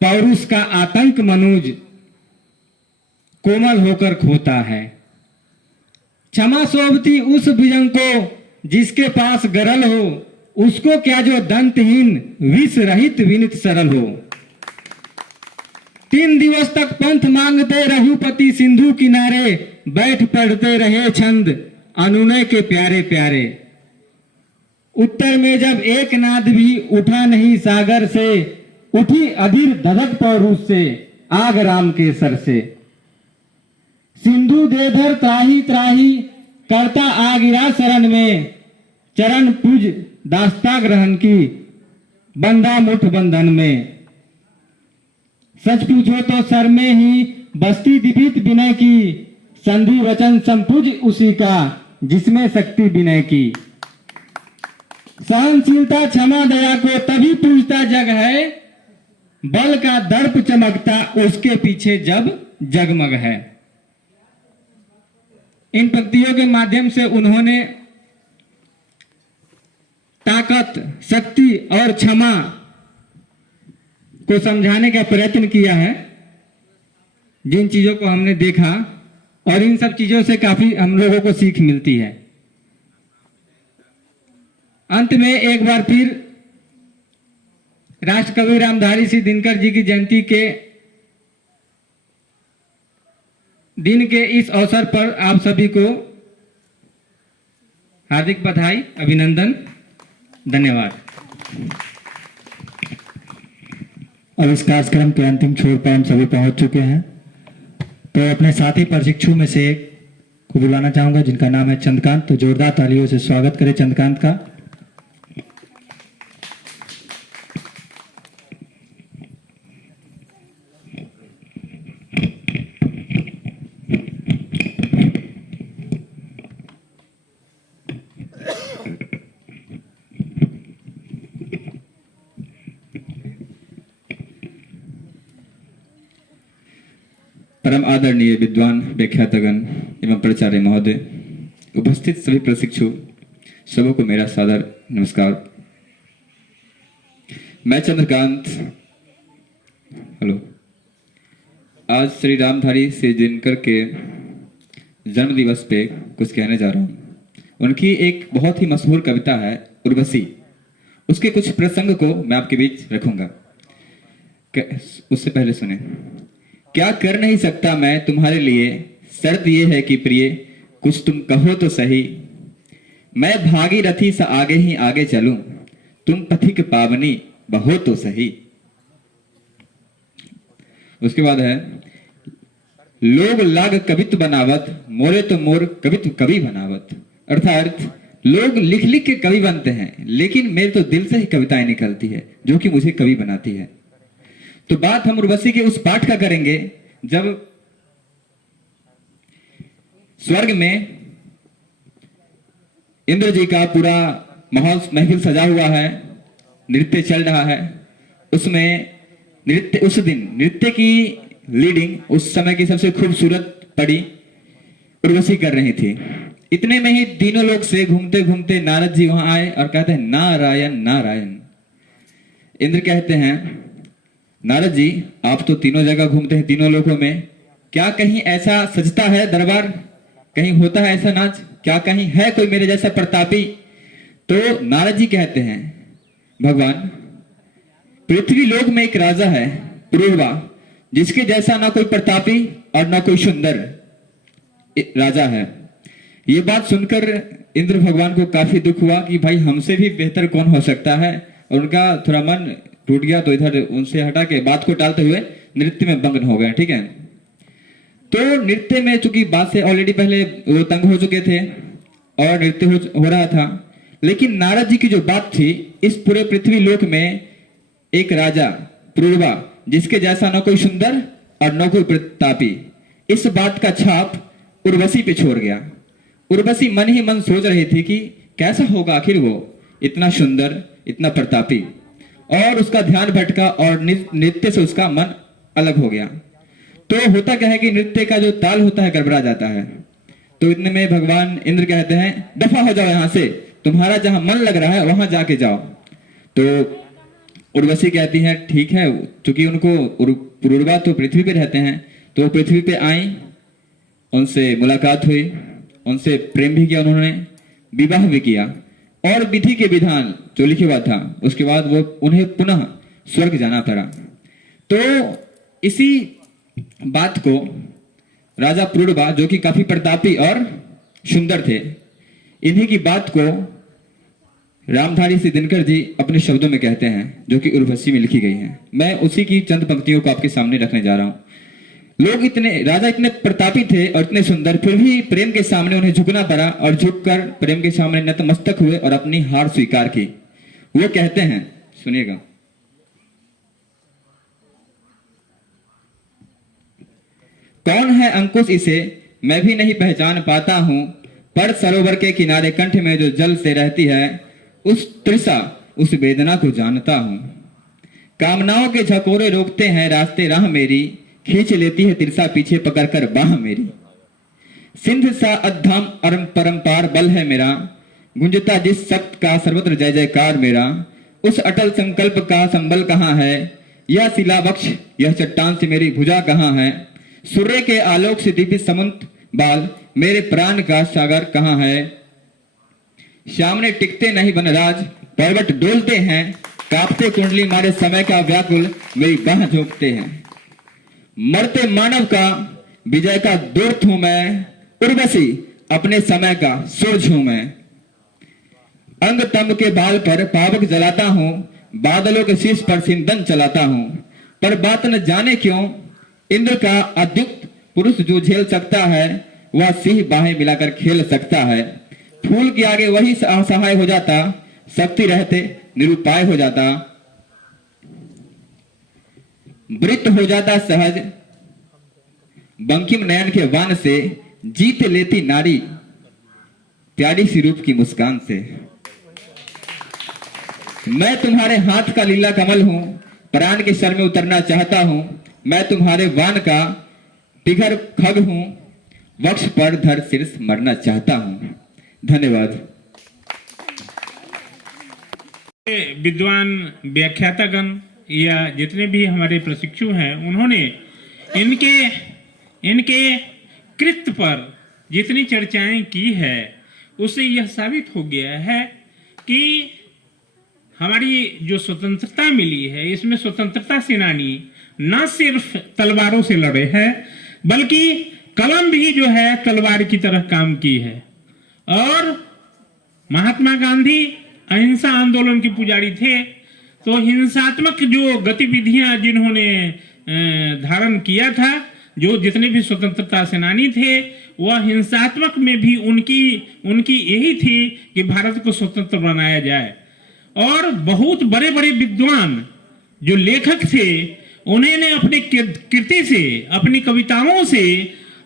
पौरुष का आतंक मनुज कोमल होकर खोता है। क्षमा शोभती उस भुजंग को जिसके पास गरल हो, उसको क्या जो दंतहीन विष रहित विनित सरल हो। 3 दिवस तक पंथ मांगते रघुपति सिंधु किनारे, बैठ पढ़ते रहे छंद अनुनय के प्यारे प्यारे। उत्तर में जब एक नाद भी उठा नहीं सागर से, उठी अधीर धधक पौरुष से, आग राम के सर से। सिंधु देधर त्राही त्राही, करता आ गिरा शरण में, चरण पूज दास्ता ग्रहण की, बंदा मुठ बंधन में। सच पूछो तो सर में ही बस्ती दीपित विनय की, संधि वचन संपुज उसी का, जिसमें शक्ति विनय की। सहनशीलता क्षमा दया को तभी पूजता जग है, बल का दर्प चमकता उसके पीछे जब जगमग है। इन पंक्तियों के माध्यम से उन्होंने ताकत, शक्ति और क्षमा को समझाने का प्रयत्न किया है। जिन चीजों को हमने देखा और इन सब चीजों से काफी हम लोगों को सीख मिलती है। अंत में एक बार फिर राष्ट्रकवि रामधारी सिंह दिनकर जी की जयंती के दिन के इस अवसर पर आप सभी को हार्दिक बधाई, अभिनंदन, धन्यवाद। अब इस कार्यक्रम के अंतिम छोर पर हम सभी पहुंच चुके हैं, तो अपने साथी प्रशिक्षु में से एक को बुलाना चाहूंगा जिनका नाम है चंद्रकांत। तो जोरदार तालियों से स्वागत करें चंद्रकांत का। परम आदरणीय विद्वान व्याख्यातगण एवं प्राचार्य महोदय, उपस्थित सभी प्रशिक्षु सबों को मेरा सादर नमस्कार। मैं चंद्रकांत हेलो आज श्री रामधारी सिंह दिनकर के जन्म दिवस पे कुछ कहने जा रहा हूँ। उनकी एक बहुत ही मशहूर कविता है उर्वशी, उसके कुछ प्रसंग को मैं आपके बीच रखूंगा। उससे पहले सुने। क्या कर नहीं सकता मैं तुम्हारे लिए, शर्त ये है कि प्रिय कुछ तुम कहो तो सही। मैं भागीरथी सा आगे ही आगे चलूं, तुम पथिक पावनी बहो तो सही। उसके बाद है लोग लाग कवित बनावत, मोरे तो मोर कवित कवि बनावत। अर्थात लोग लिख लिख के कवि बनते हैं, लेकिन मेरे तो दिल से ही कविताएं निकलती है जो कि मुझे कवि बनाती है। तो बात हम उर्वशी के उस पाठ का करेंगे जब स्वर्ग में इंद्र जी का पूरा महफिल सजा हुआ है, नृत्य चल रहा है। उसमें नृत्य, उस दिन नृत्य की लीडिंग उस समय की सबसे खूबसूरत परी उर्वशी कर रही थी। इतने में ही तीनों लोग से घूमते घूमते नारद जी वहां आए और कहते हैं नारायण नारायण। इंद्र कहते हैं नारद जी आप तो तीनों जगह घूमते हैं, तीनों लोगों में, क्या कहीं ऐसा सजता है दरबार, कहीं होता है ऐसा नाच, क्या कहीं है कोई मेरे जैसा प्रतापी? तो नारद जी कहते हैं भगवान पृथ्वी लोक में एक राजा है पुरूरवा, जिसके जैसा ना कोई प्रतापी और ना कोई सुंदर राजा है। ये बात सुनकर इंद्र भगवान को काफी दुख हुआ कि भाई हमसे भी बेहतर कौन हो सकता है, और उनका थोड़ा मन टूट गया। तो इधर उनसे हटा के बात को टालते हुए नृत्य में मग्न हो गए। ठीक है, तो नृत्य में चूंकि बात से ऑलरेडी पहले वो तंग हो चुके थे और नृत्य हो रहा था, लेकिन नारद जी की जो बात थी, इस पूरे पृथ्वी लोक में एक राजा पुरूरवा जिसके जैसा न कोई सुंदर और न कोई प्रतापी, इस बात का छाप उर्वशी पे छोड़ गया। उर्वशी मन ही मन सोच रही थी कि कैसा होगा आखिर वो इतना सुंदर, इतना प्रतापी, और उसका ध्यान भटका और नृत्य से उसका मन अलग हो गया। तो होता क्या है कि नृत्य का जो ताल होता है गड़बड़ा जाता है। तो इतने में भगवान इंद्र कहते हैं दफा हो जाओ यहां से, तुम्हारा जहां मन लग रहा है वहां जाके जाओ। तो उर्वशी कहती है ठीक है, चूंकि उनको पुरूरवा तो पृथ्वी पे रहते हैं, तो पृथ्वी पे आई, उनसे मुलाकात हुई, उनसे प्रेम भी किया, उन्होंने विवाह भी किया, और विधि के विधान जो लिखे हुआ था उसके बाद वो उन्हें पुनः स्वर्ग जाना पड़ा। तो इसी बात को राजा पुरुरवा, जो कि काफी प्रतापी और सुंदर थे, इन्हीं की बात को रामधारी सिंह दिनकर जी अपने शब्दों में कहते हैं, जो कि उर्वशी में लिखी गई हैं। मैं उसी की चंद पंक्तियों को आपके सामने रखने जा रहा हूं। राजा इतने प्रतापी थे और इतने सुंदर, फिर भी प्रेम के सामने उन्हें झुकना पड़ा और झुककर प्रेम के सामने नतमस्तक हुए और अपनी हार स्वीकार की। वो कहते हैं, सुनिएगा, कौन है अंकुश इसे मैं भी नहीं पहचान पाता हूं, पर सरोवर के किनारे कंठ में जो जल से रहती है उस तृषा उस वेदना को जानता हूं। कामनाओं के झकोरे रोकते हैं रास्ते राह मेरी, खींच लेती है तिरसा पीछे पकड़कर बाह मेरी। सिंध सा अधम परंपार बल है मेरा, गुंजता जिस शक्त का सर्वत्र जय जयकार मेरा। उस अटल संकल्प का संबल कहाँ है, यह शिला वक्ष यह चट्टान से मेरी भुजा कहाँ है। सूर्य के आलोक से दीपित समुद्र बाल मेरे प्राण का सागर कहाँ है। सामने टिकते नहीं वनराज पर्वत डोलते हैं, कांपते कुंडली मारे समय का व्याकुल मेरी बाह झोंकते हैं। मरते मानव का विजय का दूत हूं मैं, उर्वशी अपने समय का सूरज हूं मैं। अंग तंब के बाल पर पावक जलाता हूं, बादलों के शीश पर सिंदन चलाता हूं। पर बात न जाने क्यों इंद्र का अद्युक्त पुरुष जो झेल सकता है, वह सिंह बाहें मिलाकर खेल सकता है। फूल के आगे वही असहाय हो जाता, शक्ति रहते निरुपाय हो जाता। वृत्त हो जाता सहज बंकिम नयन के वान से, जीत लेती नारी प्यारी सी रूप की मुस्कान से। मैं तुम्हारे हाथ का लीला कमल हूं, प्राण के सर में उतरना चाहता हूं। मैं तुम्हारे वान का पिघर खग हूं, वक्ष पर धर शीर्ष मरना चाहता हूं। धन्यवाद। विद्वान व्याख्यातागण या जितने भी हमारे प्रशिक्षु हैं, उन्होंने इनके कृत्य पर जितनी चर्चाएं की है, उससे यह साबित हो गया है कि हमारी जो स्वतंत्रता मिली है, इसमें स्वतंत्रता सेनानी न सिर्फ तलवारों से लड़े हैं, बल्कि कलम भी जो है तलवार की तरह काम की है। और महात्मा गांधी अहिंसा आंदोलन के पुजारी थे, तो हिंसात्मक जो गतिविधियां जिन्होंने धारण किया था, जो जितने भी स्वतंत्रता सेनानी थे, वह हिंसात्मक में भी उनकी यही थी कि भारत को स्वतंत्र बनाया जाए। और बहुत बड़े बड़े विद्वान जो लेखक थे, उन्होंने अपनी कृति से, अपनी कविताओं से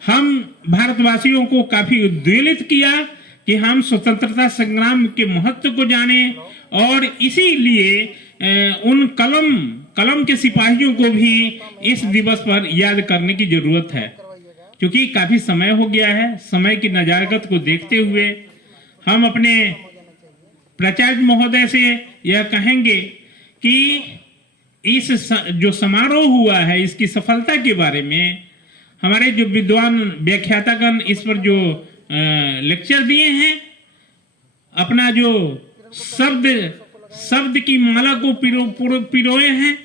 हम भारतवासियों को काफी उद्वेलित किया कि हम स्वतंत्रता संग्राम के महत्व को जाने। और इसीलिए उन कलम के सिपाहियों को भी इस दिवस पर याद करने की जरूरत है, क्योंकि काफी समय हो गया है। समय की नजाकत को देखते हुए हम अपने प्राचार्य महोदय से यह कहेंगे कि इस जो समारोह हुआ है, इसकी सफलता के बारे में हमारे जो विद्वान व्याख्यातागण इस पर जो लेक्चर दिए हैं, अपना जो शब्द की माला को पिरोए हैं,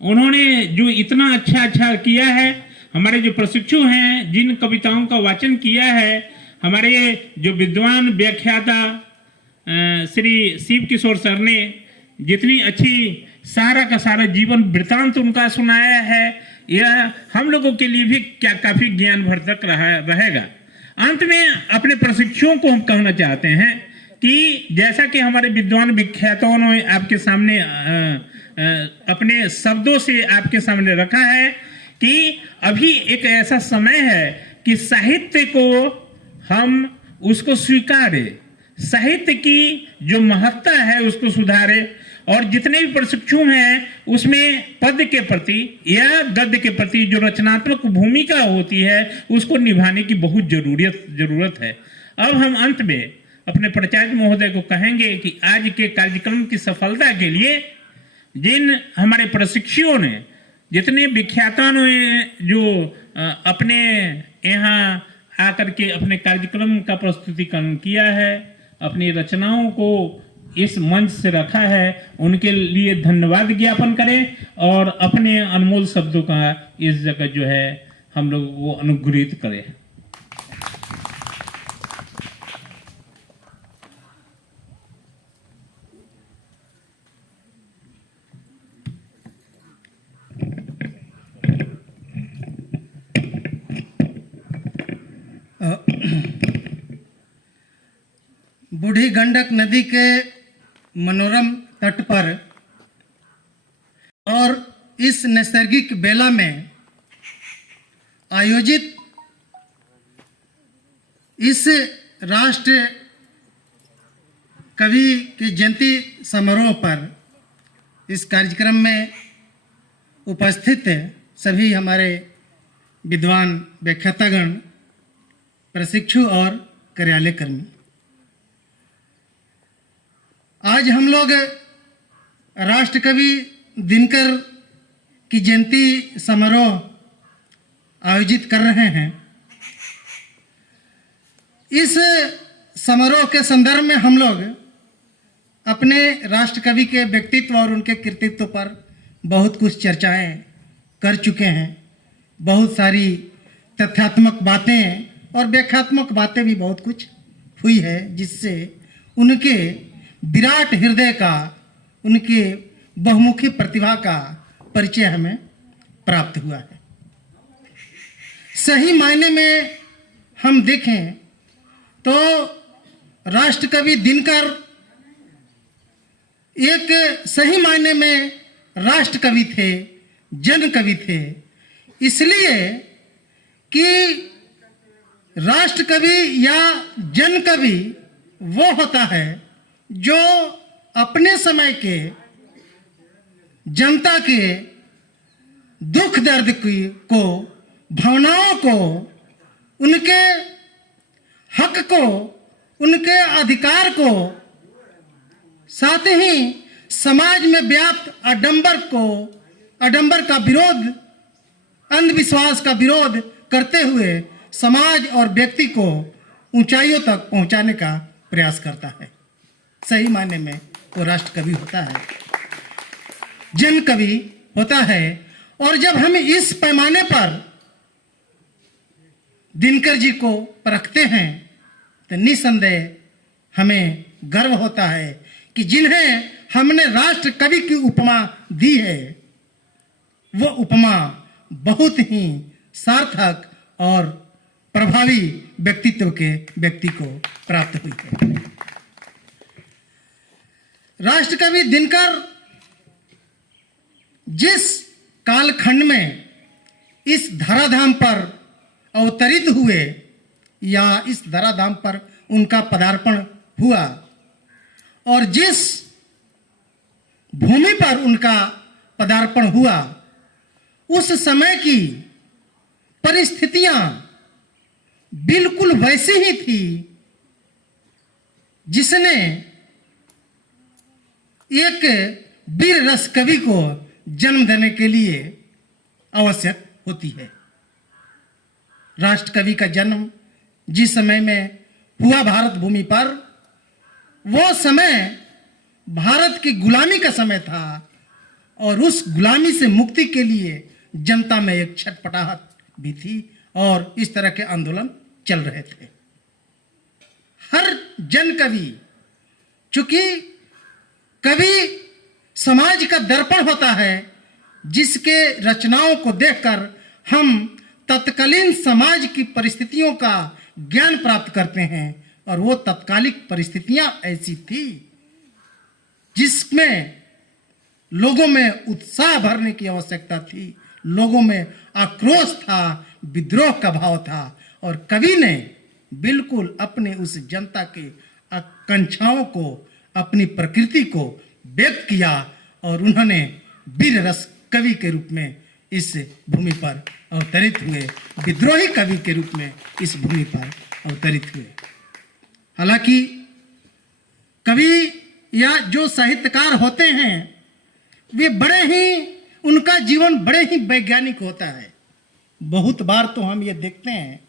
उन्होंने जो इतना अच्छा किया है। हमारे जो प्रशिक्षु हैं, जिन कविताओं का वाचन किया है, हमारे जो विद्वान व्याख्याता श्री शिव किशोर सर ने जितनी अच्छी सारा का सारा जीवन वृतांत उनका सुनाया है, यह हम लोगों के लिए भी क्या काफी ज्ञानवर्धक रहेगा। अंत में अपने प्रशिक्षुओं को हम कहना चाहते हैं कि जैसा कि हमारे विद्वान व्याख्याताओं ने आपके सामने अपने शब्दों से आपके सामने रखा है कि अभी एक ऐसा समय है कि साहित्य को हम उसको स्वीकारें, साहित्य की जो महत्ता है उसको सुधारे, और जितने भी प्रशिक्षु हैं उसमें पद के प्रति या गद्य के प्रति जो रचनात्मक भूमिका होती है उसको निभाने की बहुत जरूरत है। अब हम अंत में अपने प्राचार्य महोदय को कहेंगे कि आज के कार्यक्रम की सफलता के लिए जिन हमारे प्रशिक्षुओं ने, जितने विख्यातों ने जो अपने यहाँ आकर के अपने कार्यक्रम का प्रस्तुतिकरण किया है, अपनी रचनाओं को इस मंच से रखा है उनके लिए धन्यवाद ज्ञापन करें और अपने अनमोल शब्दों का इस जगह जो है हम लोगों को अनुग्रहित करें। बूढ़ी गंडक नदी के मनोरम तट पर और इस नैसर्गिक बेला में आयोजित इस राष्ट्र कवि की जयंती समारोह पर इस कार्यक्रम में उपस्थित सभी हमारे विद्वान व्याख्यातागण, प्रशिक्षु और कार्यालय कर्मी, आज हम लोग राष्ट्रकवि दिनकर की जयंती समारोह आयोजित कर रहे हैं। इस समारोह के संदर्भ में हम लोग अपने राष्ट्रकवि के व्यक्तित्व और उनके कृतित्व पर बहुत कुछ चर्चाएं कर चुके हैं। बहुत सारी तथ्यात्मक बातें और व्याख्यात्मक बातें भी बहुत कुछ हुई है, जिससे उनके विराट हृदय का, उनके बहुमुखी प्रतिभा का परिचय हमें प्राप्त हुआ है। सही मायने में हम देखें तो राष्ट्रकवि दिनकर एक सही मायने में राष्ट्रकवि थे, जन कवि थे। इसलिए कि राष्ट्रकवि या जन कवि वो होता है जो अपने समय के जनता के दुख दर्द को, भावनाओं को, उनके हक को, उनके अधिकार को, साथ ही समाज में व्याप्त आडंबर का विरोध, अंधविश्वास का विरोध करते हुए समाज और व्यक्ति को ऊंचाइयों तक पहुंचाने का प्रयास करता है। सही मायने में वो राष्ट्रकवि होता है, जन कवि होता है। और जब हम इस पैमाने पर दिनकर जी को परखते हैं तो निसंदेह हमें गर्व होता है कि जिन्हें हमने राष्ट्र कवि की उपमा दी है, वो उपमा बहुत ही सार्थक और प्रभावी व्यक्तित्व के व्यक्ति को प्राप्त हुई है। राष्ट्रकवि दिनकर जिस कालखंड में इस धराधाम पर अवतरित हुए या इस धराधाम पर उनका पदार्पण हुआ और जिस भूमि पर उनका पदार्पण हुआ, उस समय की परिस्थितियां बिल्कुल वैसी ही थी जिसने एक वीर रस कवि को जन्म देने के लिए आवश्यक होती है। राष्ट्रकवि का जन्म जिस समय में हुआ भारत भूमि पर, वो समय भारत की गुलामी का समय था और उस गुलामी से मुक्ति के लिए जनता में एक छटपटाहट भी थी और इस तरह के आंदोलन चल रहे थे। हर जन कवि, चूंकि कवि समाज का दर्पण होता है, जिसके रचनाओं को देखकर हम तत्कालीन समाज की परिस्थितियों का ज्ञान प्राप्त करते हैं। और वो तत्कालिक परिस्थितियां ऐसी थी जिसमें लोगों में उत्साह भरने की आवश्यकता थी, लोगों में आक्रोश था, विद्रोह का भाव था। और कवि ने बिल्कुल अपने उस जनता के आकांक्षाओं को, अपनी प्रकृति को व्यक्त किया और उन्होंने वीर रस कवि के रूप में इस भूमि पर अवतरित हुए, विद्रोही कवि के रूप में इस भूमि पर अवतरित हुए। हालांकि कवि या जो साहित्यकार होते हैं वे बड़े ही, उनका जीवन बड़े ही वैज्ञानिक होता है। बहुत बार तो हम ये देखते हैं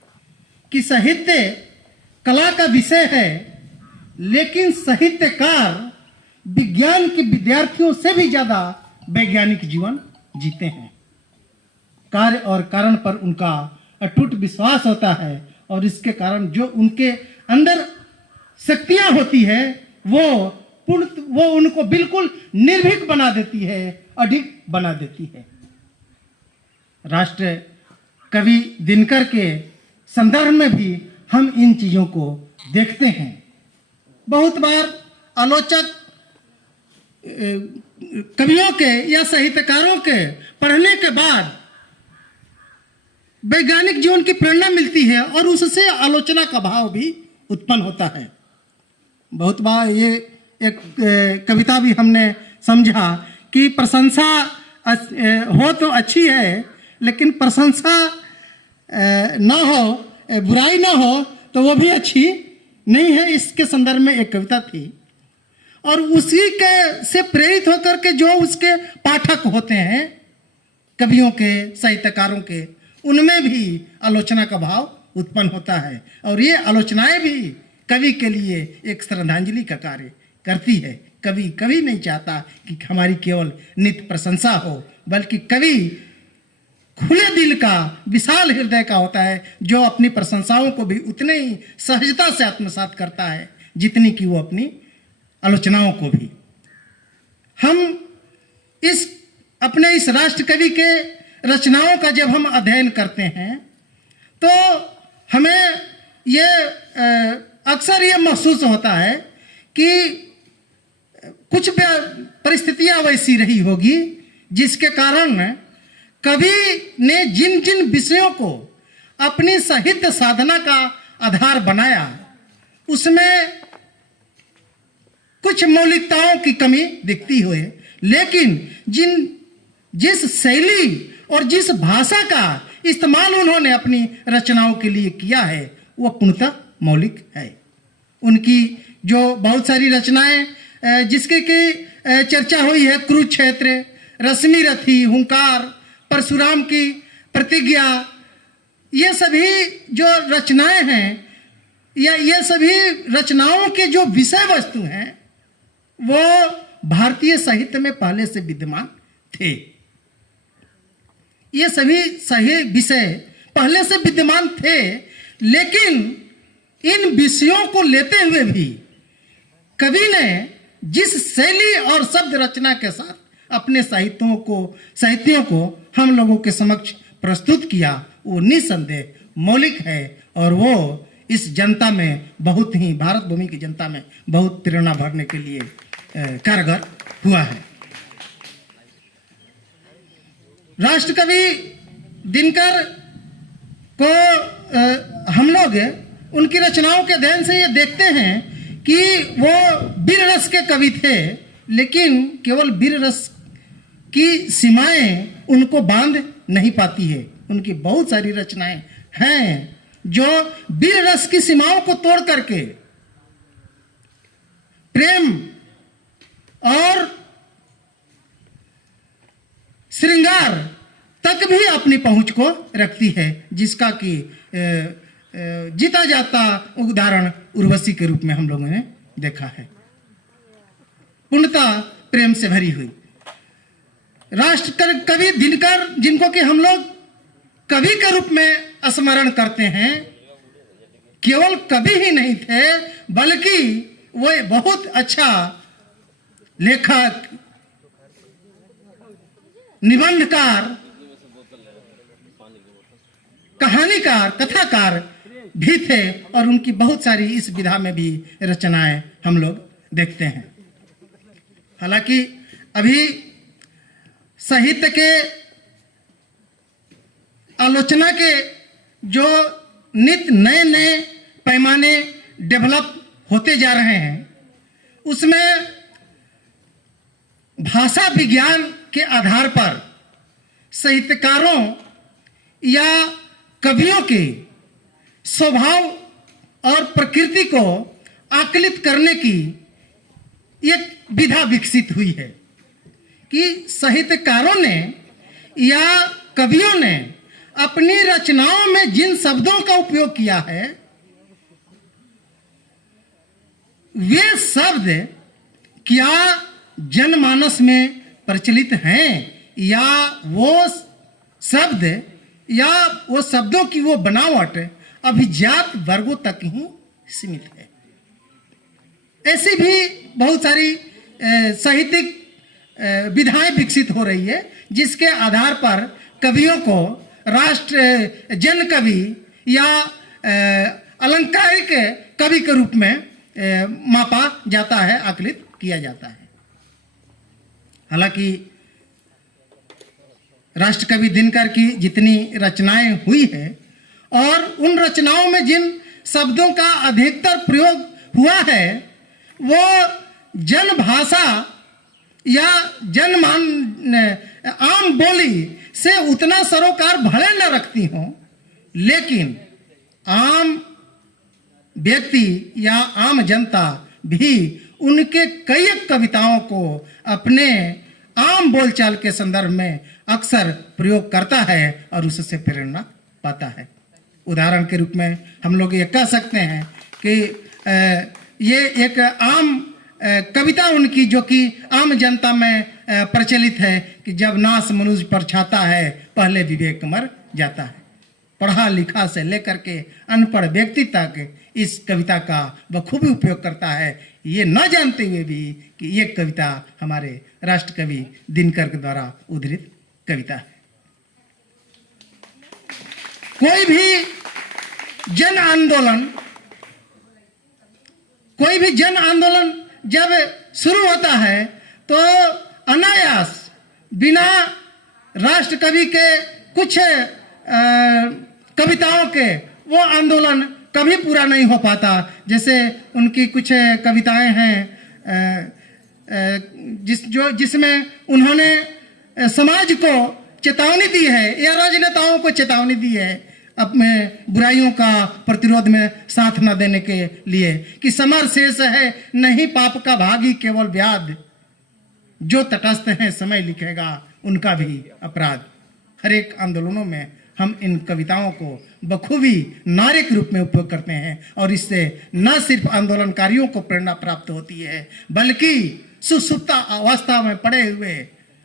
कि साहित्य कला का विषय है, लेकिन साहित्यकार विज्ञान के विद्यार्थियों से भी ज़्यादा वैज्ञानिक जीवन जीते हैं। कार्य और कारण पर उनका अटूट विश्वास होता है और इसके कारण जो उनके अंदर शक्तियां होती है वो उनको बिल्कुल निर्भीक बना देती है, अधिक बना देती है। राष्ट्र कवि दिनकर के संदर्भ में भी हम इन चीज़ों को देखते हैं। बहुत बार आलोचक कवियों के या साहित्यकारों के पढ़ने के बाद वैज्ञानिक जीवन की प्रेरणा मिलती है और उससे आलोचना का भाव भी उत्पन्न होता है। बहुत बार ये एक कविता भी हमने समझा कि प्रशंसा हो तो अच्छी है, लेकिन प्रशंसा ना हो, बुराई ना हो तो वो भी अच्छी नहीं है। इसके संदर्भ में एक कविता थी और उसी के से प्रेरित होकर के जो उसके पाठक होते हैं, कवियों के, साहित्यकारों के, उनमें भी आलोचना का भाव उत्पन्न होता है और ये आलोचनाएं भी कवि के लिए एक श्रद्धांजलि का कार्य करती है। कवि कभी नहीं चाहता कि हमारी केवल नित्य प्रशंसा हो, बल्कि कवि खुले दिल का, विशाल हृदय का होता है, जो अपनी प्रशंसाओं को भी उतने ही सहजता से आत्मसात करता है जितनी कि वो अपनी आलोचनाओं को भी। हम अपने इस राष्ट्र कवि के रचनाओं का जब हम अध्ययन करते हैं तो हमें ये अक्सर ये महसूस होता है कि कुछ परिस्थितियां वैसी रही होगी जिसके कारण कवि ने जिन जिन विषयों को अपनी साहित्य साधना का आधार बनाया उसमें कुछ मौलिकताओं की कमी दिखती हुई, लेकिन जिस शैली और जिस भाषा का इस्तेमाल उन्होंने अपनी रचनाओं के लिए किया है वो पूर्णतः मौलिक है। उनकी जो बहुत सारी रचनाएं जिसके की चर्चा हुई है, कुरुक्षेत्र, रश्मि रथी, हुंकार, परशुराम की प्रतिज्ञा, ये सभी जो रचनाएं हैं या ये सभी रचनाओं के जो विषय वस्तु हैं वो भारतीय साहित्य में पहले से विद्यमान थे। ये सभी सही विषय पहले से विद्यमान थे, लेकिन इन विषयों को लेते हुए भी कवि ने जिस शैली और शब्द रचना के साथ अपने साहित्यों को हम लोगों के समक्ष प्रस्तुत किया वो निसंदेह मौलिक है और वो इस जनता में बहुत ही, भारत भूमि की जनता में बहुत प्रेरणा भरने के लिए कारगर हुआ है। राष्ट्र कवि दिनकर को हम लोग उनकी रचनाओं के अध्ययन से ये देखते हैं कि वो वीर रस के कवि थे, लेकिन केवल वीर रस की सीमाएं उनको बांध नहीं पाती है। उनकी बहुत सारी रचनाएं हैं जो वीर रस की सीमाओं को तोड़ करके प्रेम और श्रृंगार तक भी अपनी पहुंच को रखती है, जिसका कि जीता जाता उदाहरण उर्वशी के रूप में हम लोगों ने देखा है। पूर्णतः प्रेम से भरी हुई राष्ट्र कवि दिनकर, जिनको कि हम लोग कवि के रूप में स्मरण करते हैं, केवल कवि ही नहीं थे बल्कि वो बहुत अच्छा लेखक, निबंधकार, कहानीकार, कथाकार भी थे और उनकी बहुत सारी इस विधा में भी रचनाएं हम लोग देखते हैं। हालांकि अभी साहित्य के आलोचना के जो नित्य नए नए पैमाने डेवलप होते जा रहे हैं उसमें भाषा विज्ञान के आधार पर साहित्यकारों या कवियों के स्वभाव और प्रकृति को आकलित करने की एक विधा विकसित हुई है कि साहित्यकारों ने या कवियों ने अपनी रचनाओं में जिन शब्दों का उपयोग किया है वे शब्द क्या जनमानस में प्रचलित हैं या वो शब्द या वो शब्दों की वो बनावट अभिजात वर्गों तक ही सीमित है। ऐसी भी बहुत सारी साहित्यिक विधाएं विकसित हो रही है जिसके आधार पर कवियों को राष्ट्र जन कवि या अलंकारिक कवि के रूप में मापा जाता है, आकलित किया जाता है। हालांकि राष्ट्रकवि दिनकर की जितनी रचनाएं हुई है और उन रचनाओं में जिन शब्दों का अधिकतर प्रयोग हुआ है वो जन भाषा या आम बोली से उतना सरोकार भले न रखती हो, लेकिन आम व्यक्ति या आम जनता भी उनके कई कविताओं को अपने आम बोलचाल के संदर्भ में अक्सर प्रयोग करता है और उससे प्रेरणा पाता है। उदाहरण के रूप में हम लोग ये कह सकते हैं कि ये एक आम कविता उनकी जो कि आम जनता में प्रचलित है कि जब नाश मनुष्य पर छाता है पहले विवेक मर जाता है। पढ़ा लिखा से लेकर के अनपढ़ व्यक्ति तक इस कविता का बखूबी उपयोग करता है, ये न जानते हुए भी कि ये कविता हमारे राष्ट्रकवि दिनकर के द्वारा उद्धृत कविता है। कोई भी जन आंदोलन जब शुरू होता है तो अनायास बिना राष्ट्रकवि के कुछ कविताओं के वो आंदोलन कभी पूरा नहीं हो पाता। जैसे उनकी कुछ कविताएं हैं जिसमें उन्होंने समाज को चेतावनी दी है या राजनेताओं को चेतावनी दी है अपने बुराइयों का प्रतिरोध में साथ न देने के लिए कि समर शेष है नहीं पाप का भागी केवल व्याध, जो तटस्थ हैं समय लिखेगा उनका भी अपराध। हर एक आंदोलनों में हम इन कविताओं को बखूबी नारिक रूप में उपयोग करते हैं और इससे न सिर्फ आंदोलनकारियों को प्रेरणा प्राप्त होती है बल्कि सुसुप्त अवस्था में पड़े हुए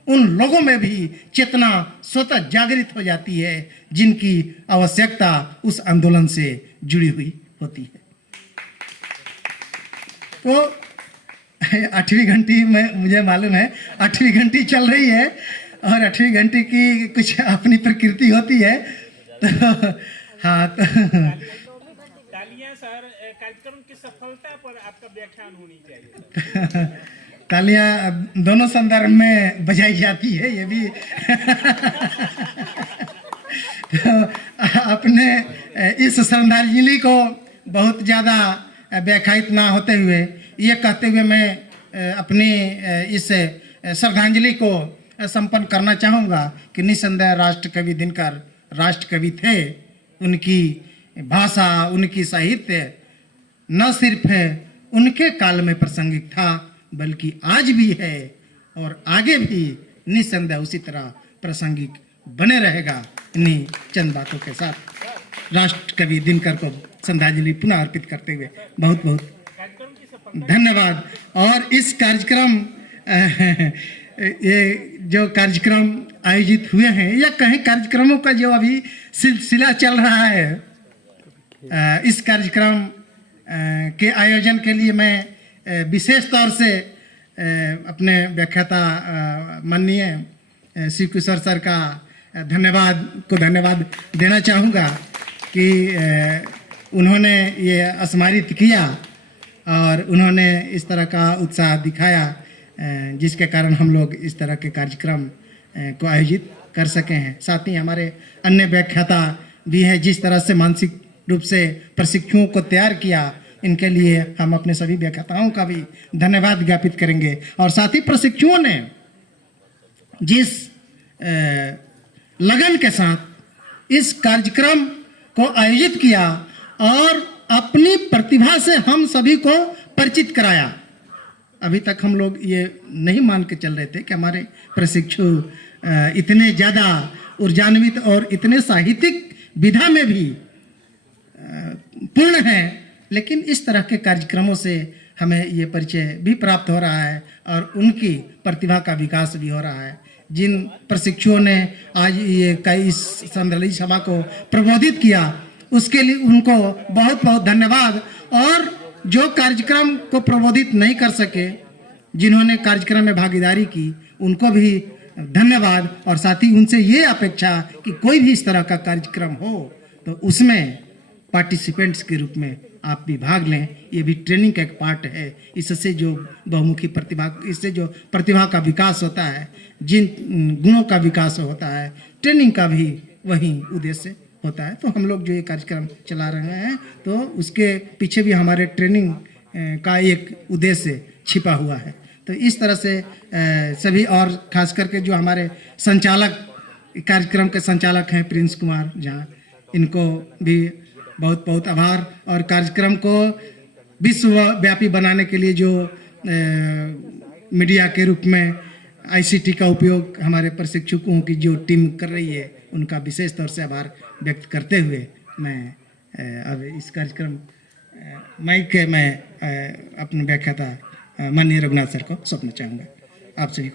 उन लोगों में भी चेतना स्वतः जागृत हो जाती है जिनकी आवश्यकता उस आंदोलन से जुड़ी हुई होती है। तो 8वीं घंटी में मुझे मालूम है 8वीं घंटी चल रही है और 8वीं घंटी की कुछ अपनी प्रकृति होती है। तो हाँ, तो तालियां सर, कार्यक्रम की सफलता पर आपका व्याख्यान होनी चाहिए। तालियां दोनों संदर्भ में बजाई जाती है, ये भी तो अपने इस श्रद्धांजलि को बहुत ज़्यादा व्याख्यात ना होते हुए ये कहते हुए मैं अपनी इस श्रद्धांजलि को संपन्न करना चाहूँगा कि निसंदेह राष्ट्रकवि दिनकर राष्ट्रकवि थे। उनकी भाषा, उनकी साहित्य न सिर्फ उनके काल में प्रासंगिक था बल्कि आज भी है और आगे भी निसंदेह उसी तरह प्रासंगिक बने रहेगा। इन्हीं चंद बातों के साथ राष्ट्रकवि दिनकर को श्रद्धांजलि पुनः अर्पित करते हुए बहुत बहुत धन्यवाद। और इस कार्यक्रम ये जो कार्यक्रम आयोजित हुए हैं या कहीं कार्यक्रमों का जो अभी सिलसिला चल रहा है, इस कार्यक्रम के आयोजन के लिए मैं विशेष तौर से अपने व्याख्याता माननीय शिव किशोर सर का धन्यवाद देना चाहूँगा कि उन्होंने ये स्मारित किया और उन्होंने इस तरह का उत्साह दिखाया जिसके कारण हम लोग इस तरह के कार्यक्रम को आयोजित कर सके हैं। साथ ही हमारे अन्य व्याख्याता भी हैं जिस तरह से मानसिक रूप से प्रशिक्षुओं को तैयार किया, इनके लिए हम अपने सभी व्याख्याताओं का भी धन्यवाद ज्ञापित करेंगे। और साथ ही प्रशिक्षुओं ने जिस लगन के साथ इस कार्यक्रम को आयोजित किया और अपनी प्रतिभा से हम सभी को परिचित कराया। अभी तक हम लोग ये नहीं मान के चल रहे थे कि हमारे प्रशिक्षु इतने ज़्यादा ऊर्जान्वित और इतने साहित्यिक विधा में भी पूर्ण हैं, लेकिन इस तरह के कार्यक्रमों से हमें ये परिचय भी प्राप्त हो रहा है और उनकी प्रतिभा का विकास भी हो रहा है। जिन प्रशिक्षुओं ने आज ये कई इस संदर्भ सभा को प्रबोधित किया उसके लिए उनको बहुत बहुत धन्यवाद। और जो कार्यक्रम को प्रबोधित नहीं कर सके, जिन्होंने कार्यक्रम में भागीदारी की, उनको भी धन्यवाद। और साथ ही उनसे ये अपेक्षा कि कोई भी इस तरह का कार्यक्रम हो तो उसमें पार्टिसिपेंट्स के रूप में आप भी भाग लें। ये भी ट्रेनिंग का एक पार्ट है। इससे जो बहुमुखी प्रतिभा, इससे जो प्रतिभा का विकास होता है, जिन गुणों का विकास होता है, ट्रेनिंग का भी वही उद्देश्य होता है। तो हम लोग जो ये कार्यक्रम चला रहे हैं तो उसके पीछे भी हमारे ट्रेनिंग का एक उद्देश्य छिपा हुआ है। तो इस तरह से सभी, और खास करके जो हमारे संचालक, कार्यक्रम के संचालक हैं प्रिंस कुमार झा, इनको भी बहुत बहुत आभार। और कार्यक्रम को विश्वव्यापी बनाने के लिए जो मीडिया के रूप में आईसीटी का उपयोग हमारे प्रशिक्षकों की जो टीम कर रही है, उनका विशेष तौर से आभार व्यक्त करते हुए मैं अब इस कार्यक्रम मैं अपनी व्याख्याता माननीय रघुनाथ सर को सौंपना चाहूँगा। आप सभी को